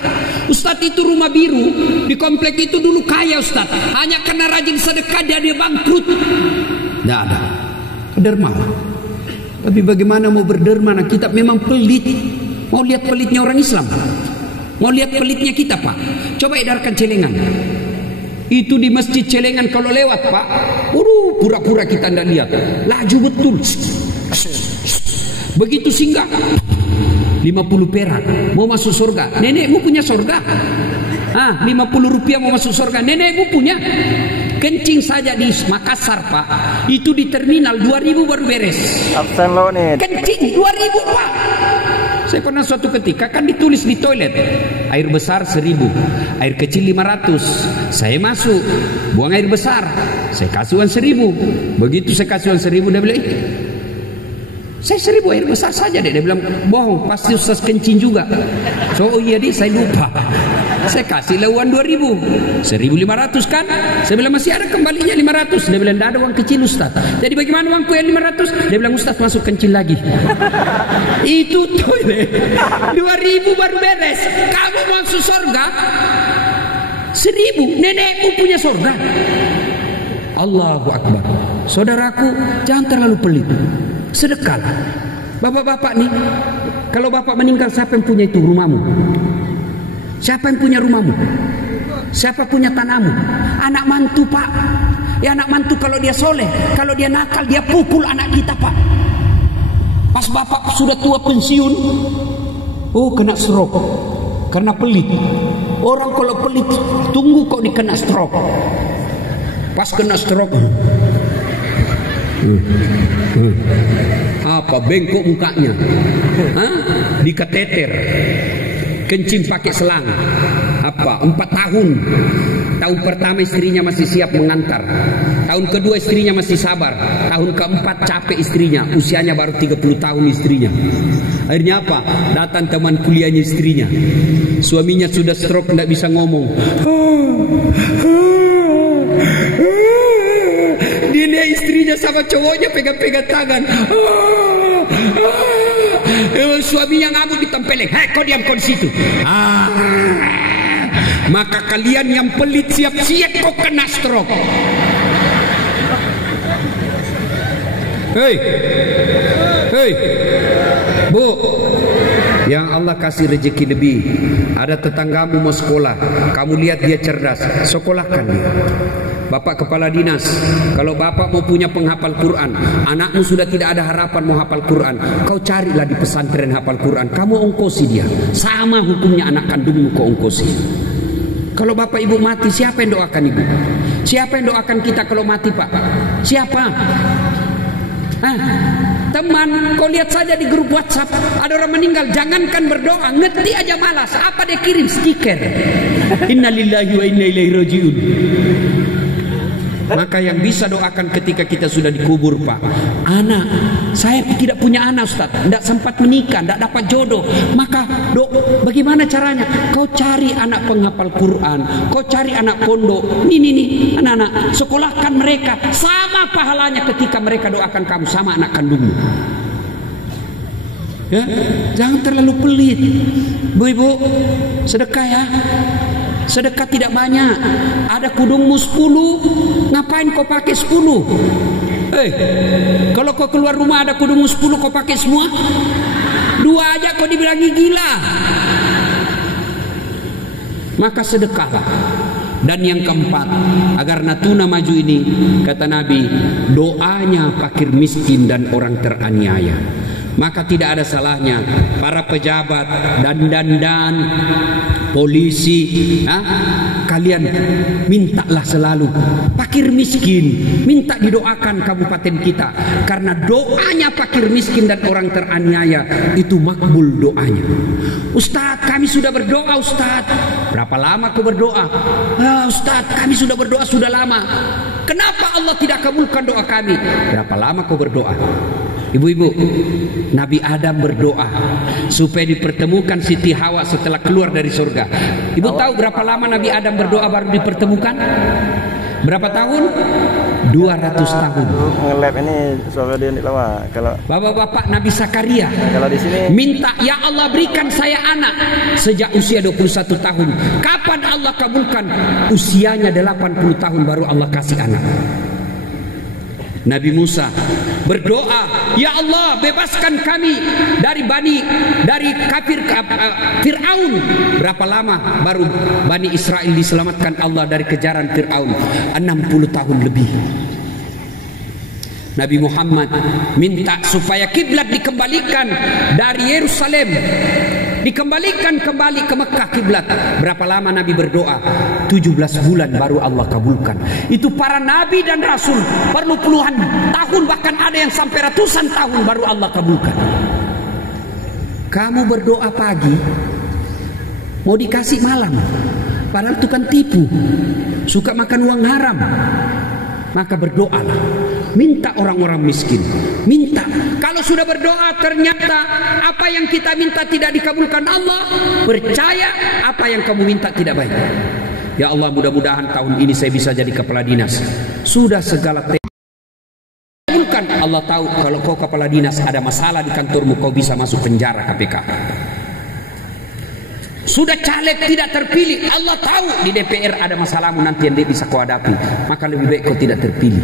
Ustadz itu rumah biru di komplek itu dulu kaya Ustadz, hanya karena rajin sedekah dia bangkrut. Tidak ada. Derma. Tapi bagaimana mau berderma? Nah, kita memang pelit. Mau lihat pelitnya orang Islam? Mau lihat pelitnya kita, Pak? Coba edarkan celengan. Itu di masjid celengan kalau lewat, Pak. Pura-pura kita tidak lihat. Laju betul. Begitu singgah 50 perak. Mau masuk surga. Nenekmu punya surga. 50 rupiah mau masuk surga. Nenekmu punya. Kencing saja di Makassar, Pak. Itu di terminal 2.000 baru beres. Absen lo nih. Kencing 2.000, Pak. Saya pernah suatu ketika kan ditulis di toilet, air besar 1.000, air kecil 500. Saya masuk, buang air besar, saya kasih uang 1.000. Begitu saya kasih uang 1.000, dia bilang, saya 1.000 air besar saja deh. Dia bilang, bohong, pasti Ustaz kencing juga. Oh iya deh, saya lupa. Saya kasih uang 2.000, 1.500 kan? Saya bilang masih ada kembalinya 500. Dia bilang tidak ada uang kecil Ustaz. Jadi bagaimana uangku yang 500? Dia bilang Ustaz masuk kencing lagi. Itu toilet 2.000 baru beres. Kamu masuk surga 1.000. Nenekku punya surga. Allahu Akbar. Saudaraku, jangan terlalu pelit. Sedekahlah. Bapak-bapak nih, kalau bapak meninggal siapa yang punya itu rumahmu? Siapa yang punya rumahmu? Siapa punya tanahmu? Anak mantu, Pak. Ya anak mantu kalau dia soleh, kalau dia nakal dia pukul anak kita, Pak. Pas bapak sudah tua pensiun, kena stroke karena pelit. Orang kalau pelit tunggu kok dikena stroke. Pas kena stroke, apa bengkok mukanya? Dikateter. Kencing pakai selang. 4 tahun. Tahun pertama istrinya masih siap mengantar. Tahun kedua istrinya masih sabar. Tahun keempat capek istrinya. Usianya baru 30 tahun istrinya. Akhirnya apa? Datang teman kuliahnya istrinya. Suaminya sudah stroke, tidak bisa ngomong. Dia istrinya sama cowoknya pegang-pegang tangan. Suaminya ngamuk ditempeleng. Hei, kau diam kau di situ. Maka kalian yang pelit siap-siap kau kena stroke. Hei, Bu, yang Allah kasih rezeki lebih. Ada tetanggamu mau sekolah, kamu lihat dia cerdas, sekolahkan dia. Bapak kepala dinas, kalau bapak mau punya penghafal Quran, anakmu sudah tidak ada harapan mau hafal Quran, kau carilah di pesantren hafal Quran, kamu ongkosi dia. Sama hukumnya anak kandungmu kau ongkosi. Kalau bapak ibu mati, siapa yang doakan ibu? Siapa yang doakan kita kalau mati, Pak? Siapa? Teman, kau lihat saja di grup WhatsApp, ada orang meninggal, jangankan berdoa, ngetik aja malas. Apa dia kirim? Stiker. Innalillahi wa inna ilaihi rajiun. Maka yang bisa doakan ketika kita sudah dikubur, Pak, anak, saya tidak punya anak Ustaz, tidak sempat menikah, tidak dapat jodoh. Maka bagaimana caranya? Kau cari anak penghafal Quran, kau cari anak pondok. Nih anak-anak, sekolahkan mereka. Sama pahalanya ketika mereka doakan kamu, sama anak kandungmu. Ya, jangan terlalu pelit. Bu ibu, sedekah ya. Sedekah tidak banyak. Ada kudungmu 10, ngapain kau pakai 10? Kalau kau keluar rumah ada kudungmu 10, kau pakai semua? 2 aja kau dibilangi gila. Maka sedekahlah. Dan yang keempat, agar Natuna maju ini, kata Nabi, doanya fakir miskin dan orang teraniaya. Maka tidak ada salahnya para pejabat dan polisi, kalian mintalah selalu fakir miskin, minta didoakan kabupaten kita, karena doanya fakir miskin dan orang teraniaya itu makbul doanya. Ustadz, kami sudah berdoa. Ustadz, berapa lama kau berdoa? Ustadz, kami sudah berdoa sudah lama. Kenapa Allah tidak kabulkan doa kami? Berapa lama kau berdoa? Ibu-ibu, Nabi Adam berdoa supaya dipertemukan Siti Hawa setelah keluar dari surga. Ibu tahu berapa lama Nabi Adam berdoa baru dipertemukan? Berapa tahun? 200 tahun. Ngelap ini suara dia lama. Kalau bapak-bapak, Nabi Zakaria kalau di sini minta, ya Allah berikan saya anak sejak usia 21 tahun. Kapan Allah kabulkan? Usianya 80 tahun baru Allah kasih anak. Nabi Musa berdoa, ya Allah bebaskan kami dari kafir Fir'aun. Berapa lama baru Bani Israel diselamatkan Allah dari kejaran Fir'aun? 60 tahun lebih. Nabi Muhammad minta supaya kiblat dikembalikan dari Yerusalem, dikembalikan kembali ke Mekah kiblat. Berapa lama Nabi berdoa? 17 bulan baru Allah kabulkan. Itu para nabi dan rasul perlu puluhan tahun, bahkan ada yang sampai ratusan tahun baru Allah kabulkan. Kamu berdoa pagi mau dikasih malam, padahal itu kan tipu, suka makan uang haram. Maka berdoalah, minta orang-orang miskin, minta. Kalau sudah berdoa ternyata apa yang kita minta tidak dikabulkan Allah, percaya apa yang kamu minta tidak baik. Ya Allah, mudah-mudahan tahun ini saya bisa jadi kepala dinas. Sudah segala kabulkan. Allah tahu kalau kau kepala dinas ada masalah di kantormu, kau bisa masuk penjara KPK. Sudah caleg tidak terpilih, Allah tahu di DPR ada masalahmu nanti yang dia bisa kau hadapi, maka lebih baik kau tidak terpilih.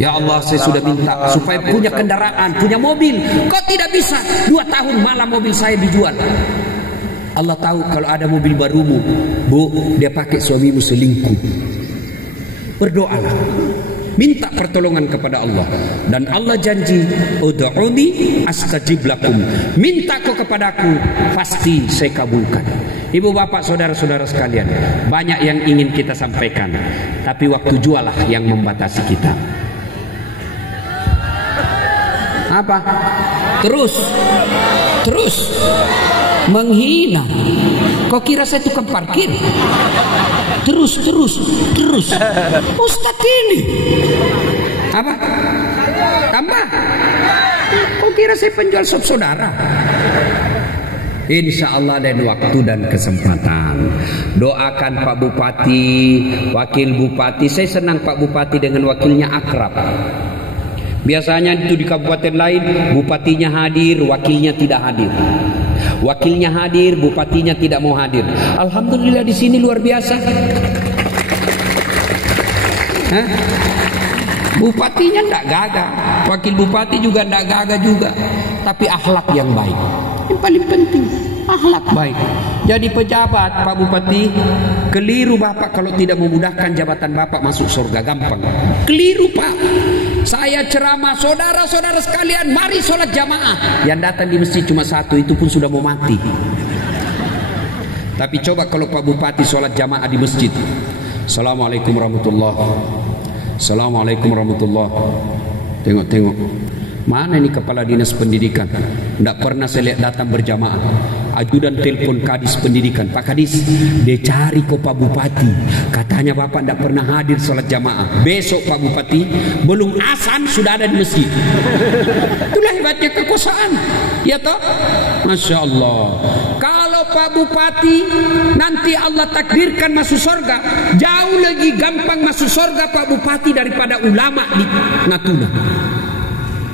Ya Allah, saya sudah minta supaya punya kendaraan, punya mobil. Kau tidak bisa 2 tahun malah mobil saya dijual. Allah tahu kalau ada mobil barumu, Bu, dia pakai suamimu selingkuh. Berdoalah, minta pertolongan kepada Allah, dan Allah janji, ud'uni astajib lakum. Minta kau kepadaku, pasti saya kabulkan. Ibu bapak saudara-saudara sekalian, banyak yang ingin kita sampaikan, tapi waktu jualah yang membatasi kita. Apa? Terus menghina. Kau kira saya tukang parkir? Terus Ustadz ini apa? Tambah. Kau kira saya penjual sop saudara? Insya Allah dan waktu dan kesempatan. Doakan Pak Bupati, Wakil Bupati. Saya senang Pak Bupati dengan wakilnya akrab. Biasanya itu di kabupaten lain bupatinya hadir, wakilnya tidak hadir. Wakilnya hadir, bupatinya tidak mau hadir. Alhamdulillah di sini luar biasa. Bupatinya tidak gagah, wakil bupati juga tidak gagah juga, tapi akhlak yang baik. Yang paling penting akhlak baik. Jadi pejabat, Pak Bupati, keliru Bapak kalau tidak memudahkan jabatan Bapak masuk surga gampang. Keliru Pak. Saya ceramah, saudara-saudara sekalian, mari sholat jamaah. Yang datang di masjid cuma satu, itu pun sudah mau mati. Tapi coba kalau Pak Bupati sholat jamaah di masjid. Assalamualaikum warahmatullahi. Assalamualaikum warahmatullahi. Tengok. Mana ini kepala dinas pendidikan? Tidak pernah saya lihat datang berjamaah. Ajudan telepon kadis pendidikan, Pak Kadis, dia cari kok Pak Bupati. Katanya Bapak tidak pernah hadir sholat jamaah. Besok Pak Bupati belum azan sudah ada di masjid. Itulah hebatnya kekuasaan, ya toh? Masya Allah. Kalau Pak Bupati nanti Allah takdirkan masuk surga, jauh lagi gampang masuk surga Pak Bupati daripada ulama di Natuna.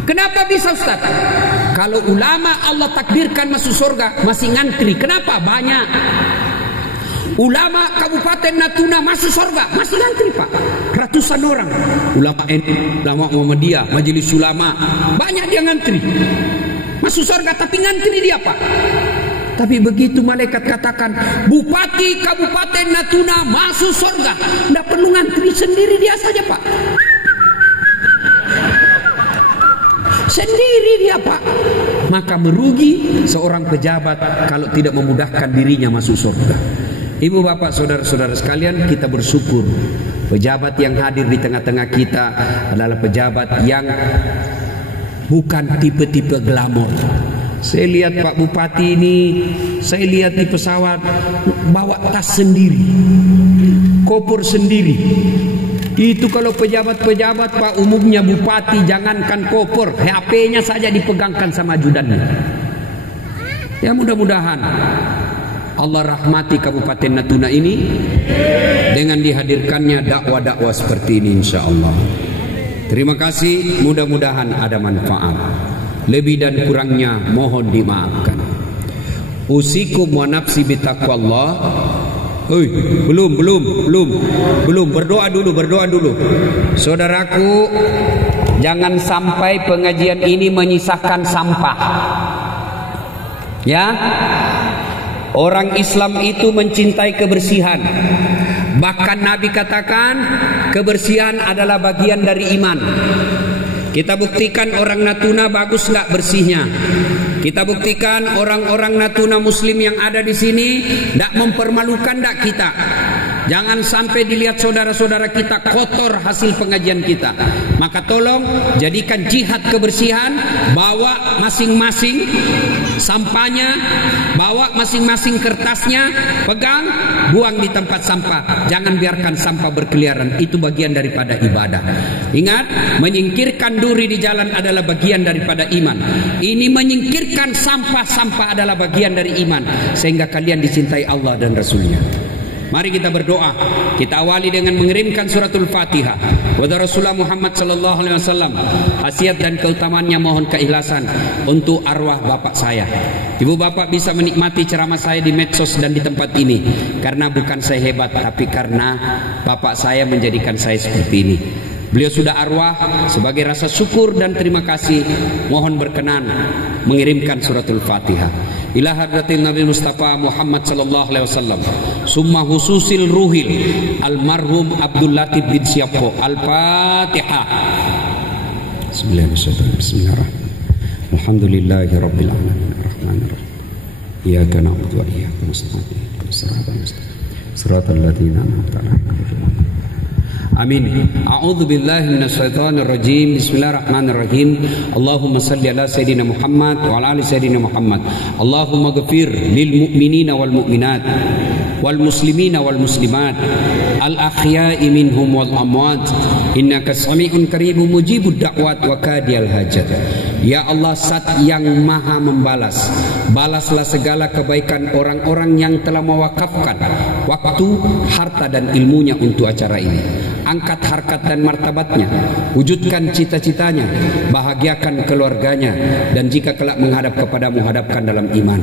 Kenapa bisa Ustaz? Kalau ulama Allah takdirkan masuk surga masih ngantri. Kenapa? Banyak. Ulama Kabupaten Natuna masuk surga masih ngantri Pak. Ratusan orang. Ulama NU, ulama Muhammadiyah, majelis ulama, banyak dia ngantri. Masuk surga tapi ngantri dia Pak. Tapi begitu malaikat katakan Bupati Kabupaten Natuna masuk surga, tidak perlu ngantri, sendiri dia saja Pak. Sendiri dia Pak. Maka merugi seorang pejabat kalau tidak memudahkan dirinya masuk surga. Ibu bapak saudara-saudara sekalian, kita bersyukur pejabat yang hadir di tengah-tengah kita adalah pejabat yang bukan tipe-tipe glamor. Saya lihat Pak Bupati ini, saya lihat di pesawat bawa tas sendiri, koper sendiri. Itu kalau pejabat-pejabat Pak, umumnya bupati jangankan koper, HP-nya saja dipegangkan sama ajudannya. Ya mudah-mudahan Allah rahmati Kabupaten Natuna ini dengan dihadirkannya dakwah-dakwah seperti ini insyaallah. Terima kasih, mudah-mudahan ada manfaat. Lebih dan kurangnya mohon dimaafkan. Usikum wa nafsi bitaqwallah. Belum. Berdoa dulu. Saudaraku, jangan sampai pengajian ini menyisakan sampah. Ya. Orang Islam itu mencintai kebersihan. Bahkan Nabi katakan kebersihan adalah bagian dari iman. Kita buktikan orang Natuna bagus nggak bersihnya. Kita buktikan orang-orang Natuna Muslim yang ada di sini tidak mempermalukan nggak kita. Jangan sampai dilihat saudara-saudara kita kotor hasil pengajian kita. Maka tolong jadikan jihad kebersihan, bawa masing-masing sampahnya, bawa masing-masing kertasnya, pegang, buang di tempat sampah. Jangan biarkan sampah berkeliaran, itu bagian daripada ibadah. Ingat, menyingkirkan duri di jalan adalah bagian daripada iman. Ini menyingkirkan sampah-sampah adalah bagian dari iman, sehingga kalian dicintai Allah dan Rasulnya. Mari kita berdoa. Kita awali dengan mengirimkan suratul Fatihah kepada Rasulullah Muhammad sallallahu alaihi wasallam. Khasiat dan keutamaannya mohon keikhlasan untuk arwah bapak saya. Ibu bapak bisa menikmati ceramah saya di medsos dan di tempat ini karena bukan saya hebat, tapi karena bapak saya menjadikan saya seperti ini. Beliau sudah arwah, sebagai rasa syukur dan terima kasih mohon berkenan mengirimkan suratul Fatihah ila hadratin Nabi Mustafa Muhammad sallallahu alaihi wasallam, summa hususil ruhil almarhum Abdul Latif bin Syafo. Al-Fatihah. Bismillahirrahmanirrahim. Alhamdulillahirabbil alamin arrahmanir rahim. Iyyaka na'budu wa iyyaka nasta'in. Shiratal ladzina an'amta 'alaihim. Amin. A'udzu billahi minasyaitonir rajim. Bismillahirrahmanirrahim. Allahumma shalli ala sayidina Muhammad wa ala ali sayidina Muhammad. Allahumma ghfir lil mu'minina wal mu'minat wal muslimina wal muslimat al ahya'i minhum wal amwat innaka sami'un qaribun mujibud da'wat wa kadiyal hajat. Ya Allah, Zat yang maha membalas, balaslah segala kebaikan orang-orang yang telah mewakafkan waktu, harta dan ilmunya untuk acara ini. Angkat harkat dan martabatnya, wujudkan cita-citanya, bahagiakan keluarganya, dan jika kelak menghadap kepadamu, hadapkan dalam iman.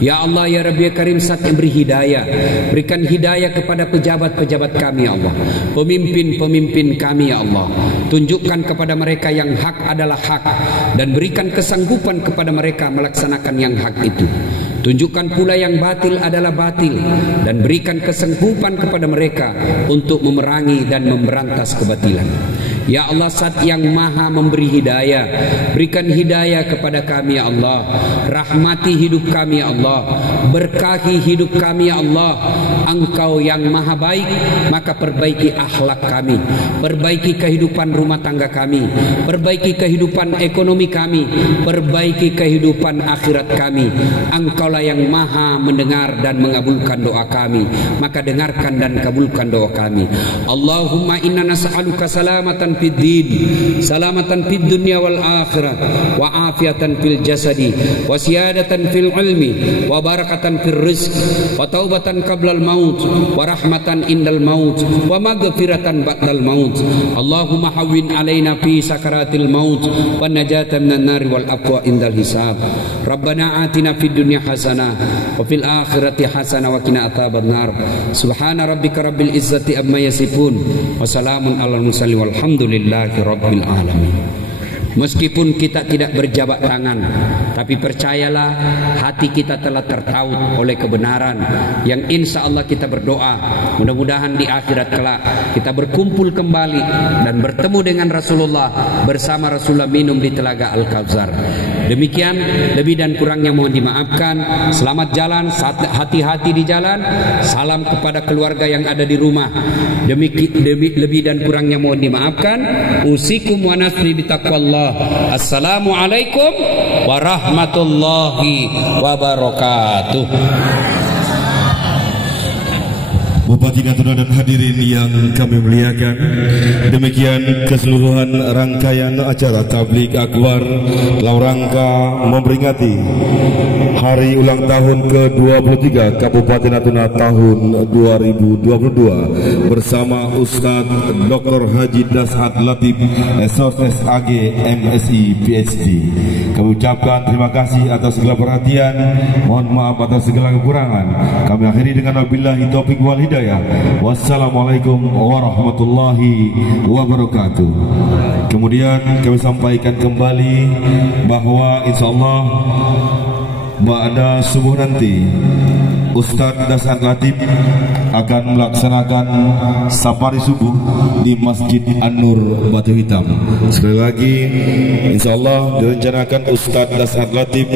Ya Allah, ya Rabbi ya Karim, Zat yang beri hidayah, berikan hidayah kepada pejabat-pejabat kami ya Allah, pemimpin-pemimpin kami ya Allah. Tunjukkan kepada mereka yang hak adalah hak, dan berikan kesanggupan kepada mereka melaksanakan yang hak itu. Tunjukkan pula yang batil adalah batil, dan berikan kesanggupan kepada mereka untuk memerangi dan memberantas kebatilan. Ya Allah, Zat yang maha memberi hidayah, berikan hidayah kepada kami ya Allah. Rahmati hidup kami ya Allah, berkahi hidup kami ya Allah. Engkau yang maha baik, maka perbaiki akhlak kami, perbaiki kehidupan rumah tangga kami, perbaiki kehidupan ekonomi kami, perbaiki kehidupan akhirat kami. Engkaulah yang maha mendengar dan mengabulkan doa kami, maka dengarkan dan kabulkan doa kami. Allahumma inna nas'aluka salamatan fid din, salamatan fid dunya wal akhirah, wa afiatan fil jasadi, wa siyadatan fil ilmi, wa barakatan fil rizq, wa taubatan qablal maut, wa rahmatan indal maut, wa maghfiratan ba'dal maut. Allahumma hawwin alaina fi sakaratil maut, wa najatan minan nar wal afwa indal hisab. Rabbana atina fid dunya hasanah wa fil akhirati hasanah wa qina adzabannar. Subhana rabbika rabbil izzati amma yasifun, wa salamun alal mursalin walhamdulillahi rabbil alamin. Meskipun kita tidak berjabat tangan, tapi percayalah hati kita telah tertaut oleh kebenaran yang insya Allah kita berdoa mudah-mudahan di akhirat kelak kita berkumpul kembali dan bertemu dengan Rasulullah, bersama Rasulullah minum di telaga Al-Kautsar. Demikian, lebih dan kurangnya mohon dimaafkan. Selamat jalan, hati-hati di jalan. Salam kepada keluarga yang ada di rumah. Lebih dan kurangnya mohon dimaafkan. Usikum wa nafsi bitaqwallah. Assalamualaikum warahmatullahi wabarakatuh. Bupati Natuna dan hadirin yang kami muliakan, demikian keseluruhan rangkaian acara tabligh akbar dalam rangka memperingati hari ulang tahun ke-23 Kabupaten Natuna tahun 2022 bersama Ustaz Dr. Haji Dashat Latif SOS AG MSI PhD. Kami ucapkan terima kasih atas segala perhatian, mohon maaf atas segala kekurangan. Kami akhiri dengan wabillahi taufiq wal hidayah. Wassalamualaikum warahmatullahi wabarakatuh. Kemudian kami sampaikan kembali bahwa insyaallah pada subuh nanti Ustaz Dashat Latif akan melaksanakan safari subuh di Masjid An-Nur Batu Hitam. Sekali lagi, insyaallah direncanakan Ustaz Dashat Latif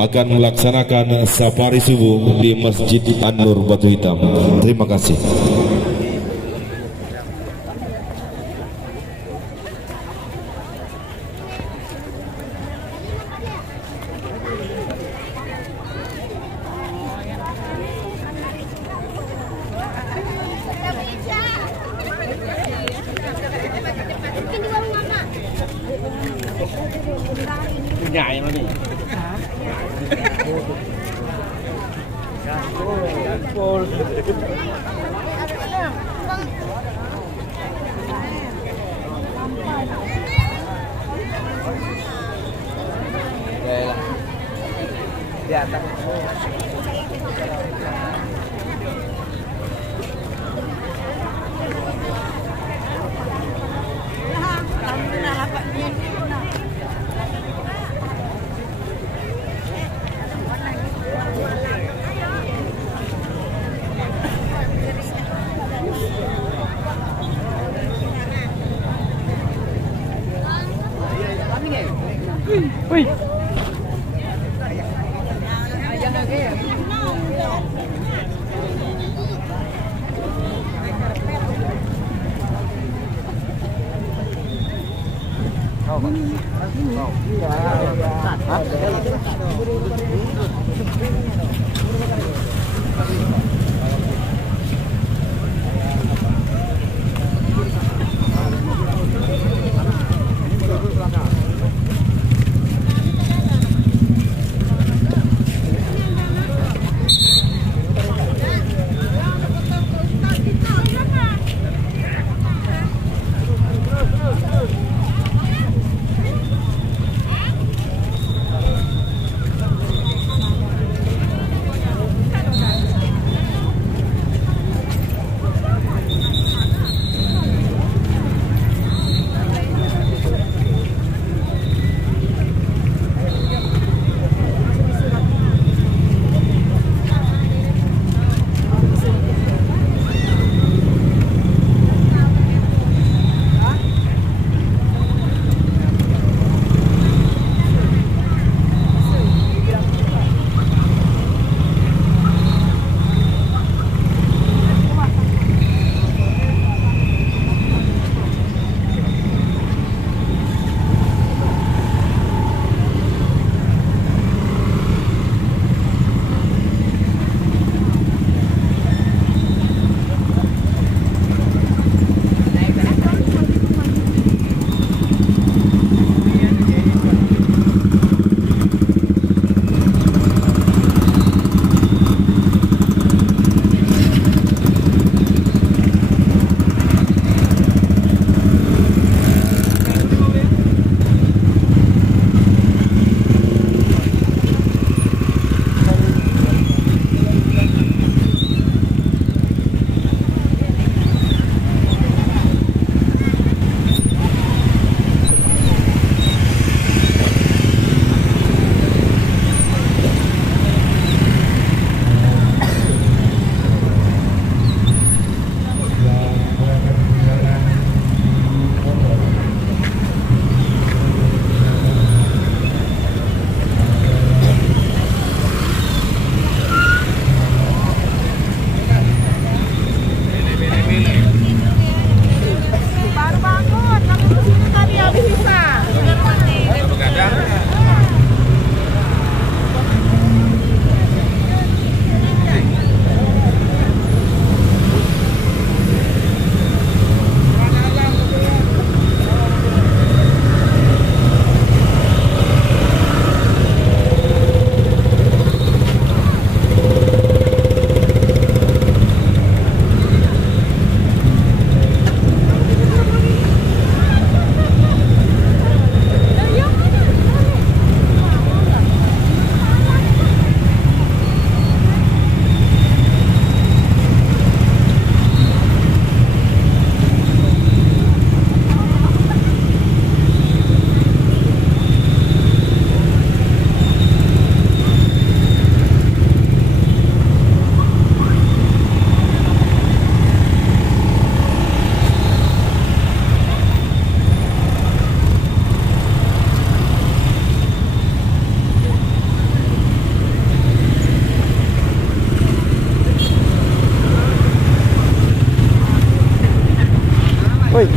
akan melaksanakan safari subuh di Masjid An-Nur Batu Hitam. Terima kasih. Nhảy mà nhỉ. Đây là di atas. Wih. Woi.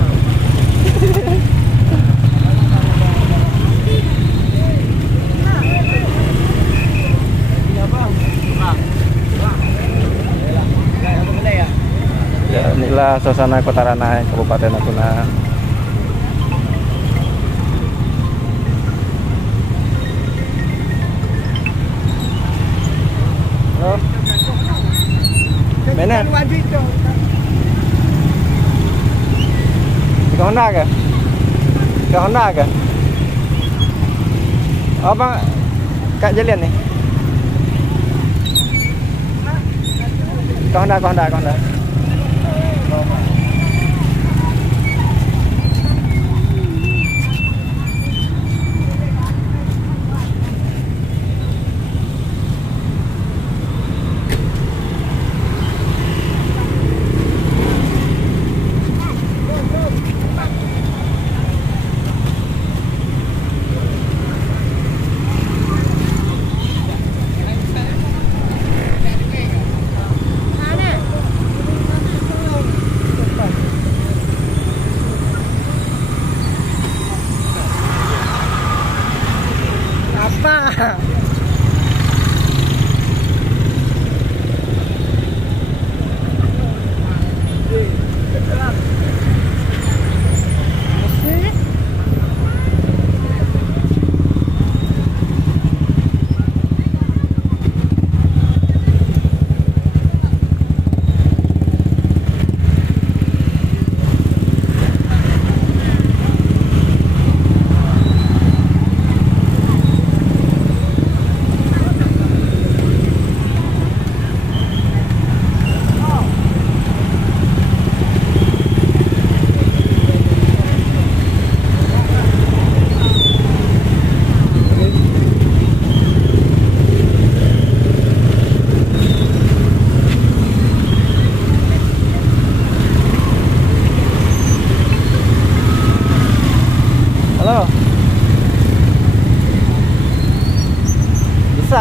Ya, inilah suasana Kota Ranai, Kabupaten Natuna. Halo. Mana? Ke Honda ke? Ke Honda ke? Oh bang, Kak Jelian nih. Ke Honda, ke Honda, ke Honda.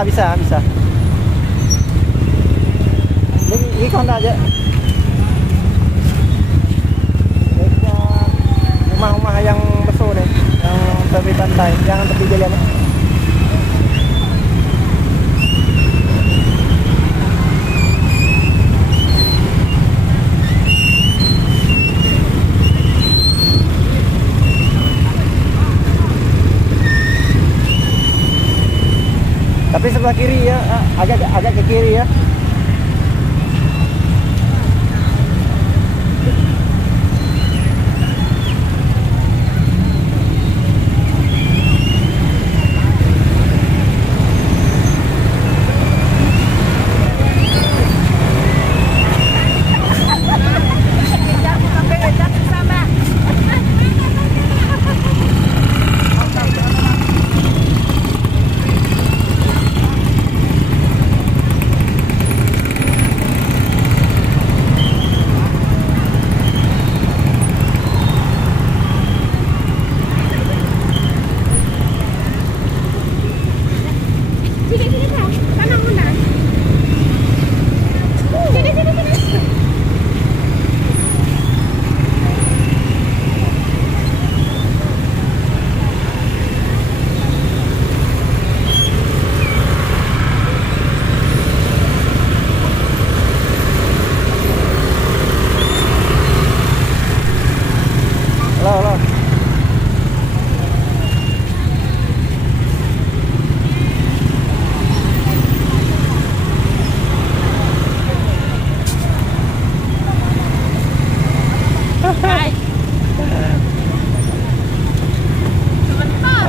Bisa. Ini Honda aja. Rumah-rumah yang besar nih, yang tepi pantai, jangan tepi jalan. Tapi sebelah kiri ya, agak ke kiri ya. Sebentar.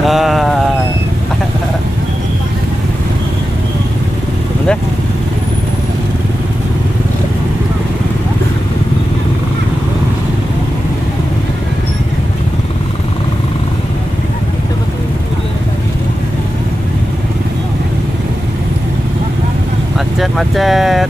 Macet.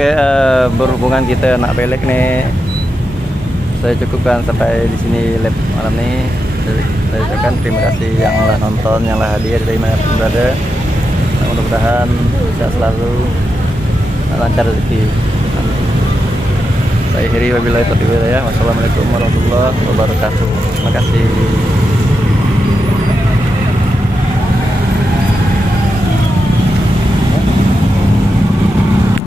Oke, berhubungan kita nak balik nih, saya cukupkan sampai di sini live malam ini. Saya ucapkan terima kasih yang telah nonton, yang telah hadir dari mana pun berada. Mudah-mudahan sehat selalu, lancar rezeki. Saya akhiri wabillahi taufiq wal hidayah. Wassalamualaikum warahmatullahi wabarakatuh. Terima kasih.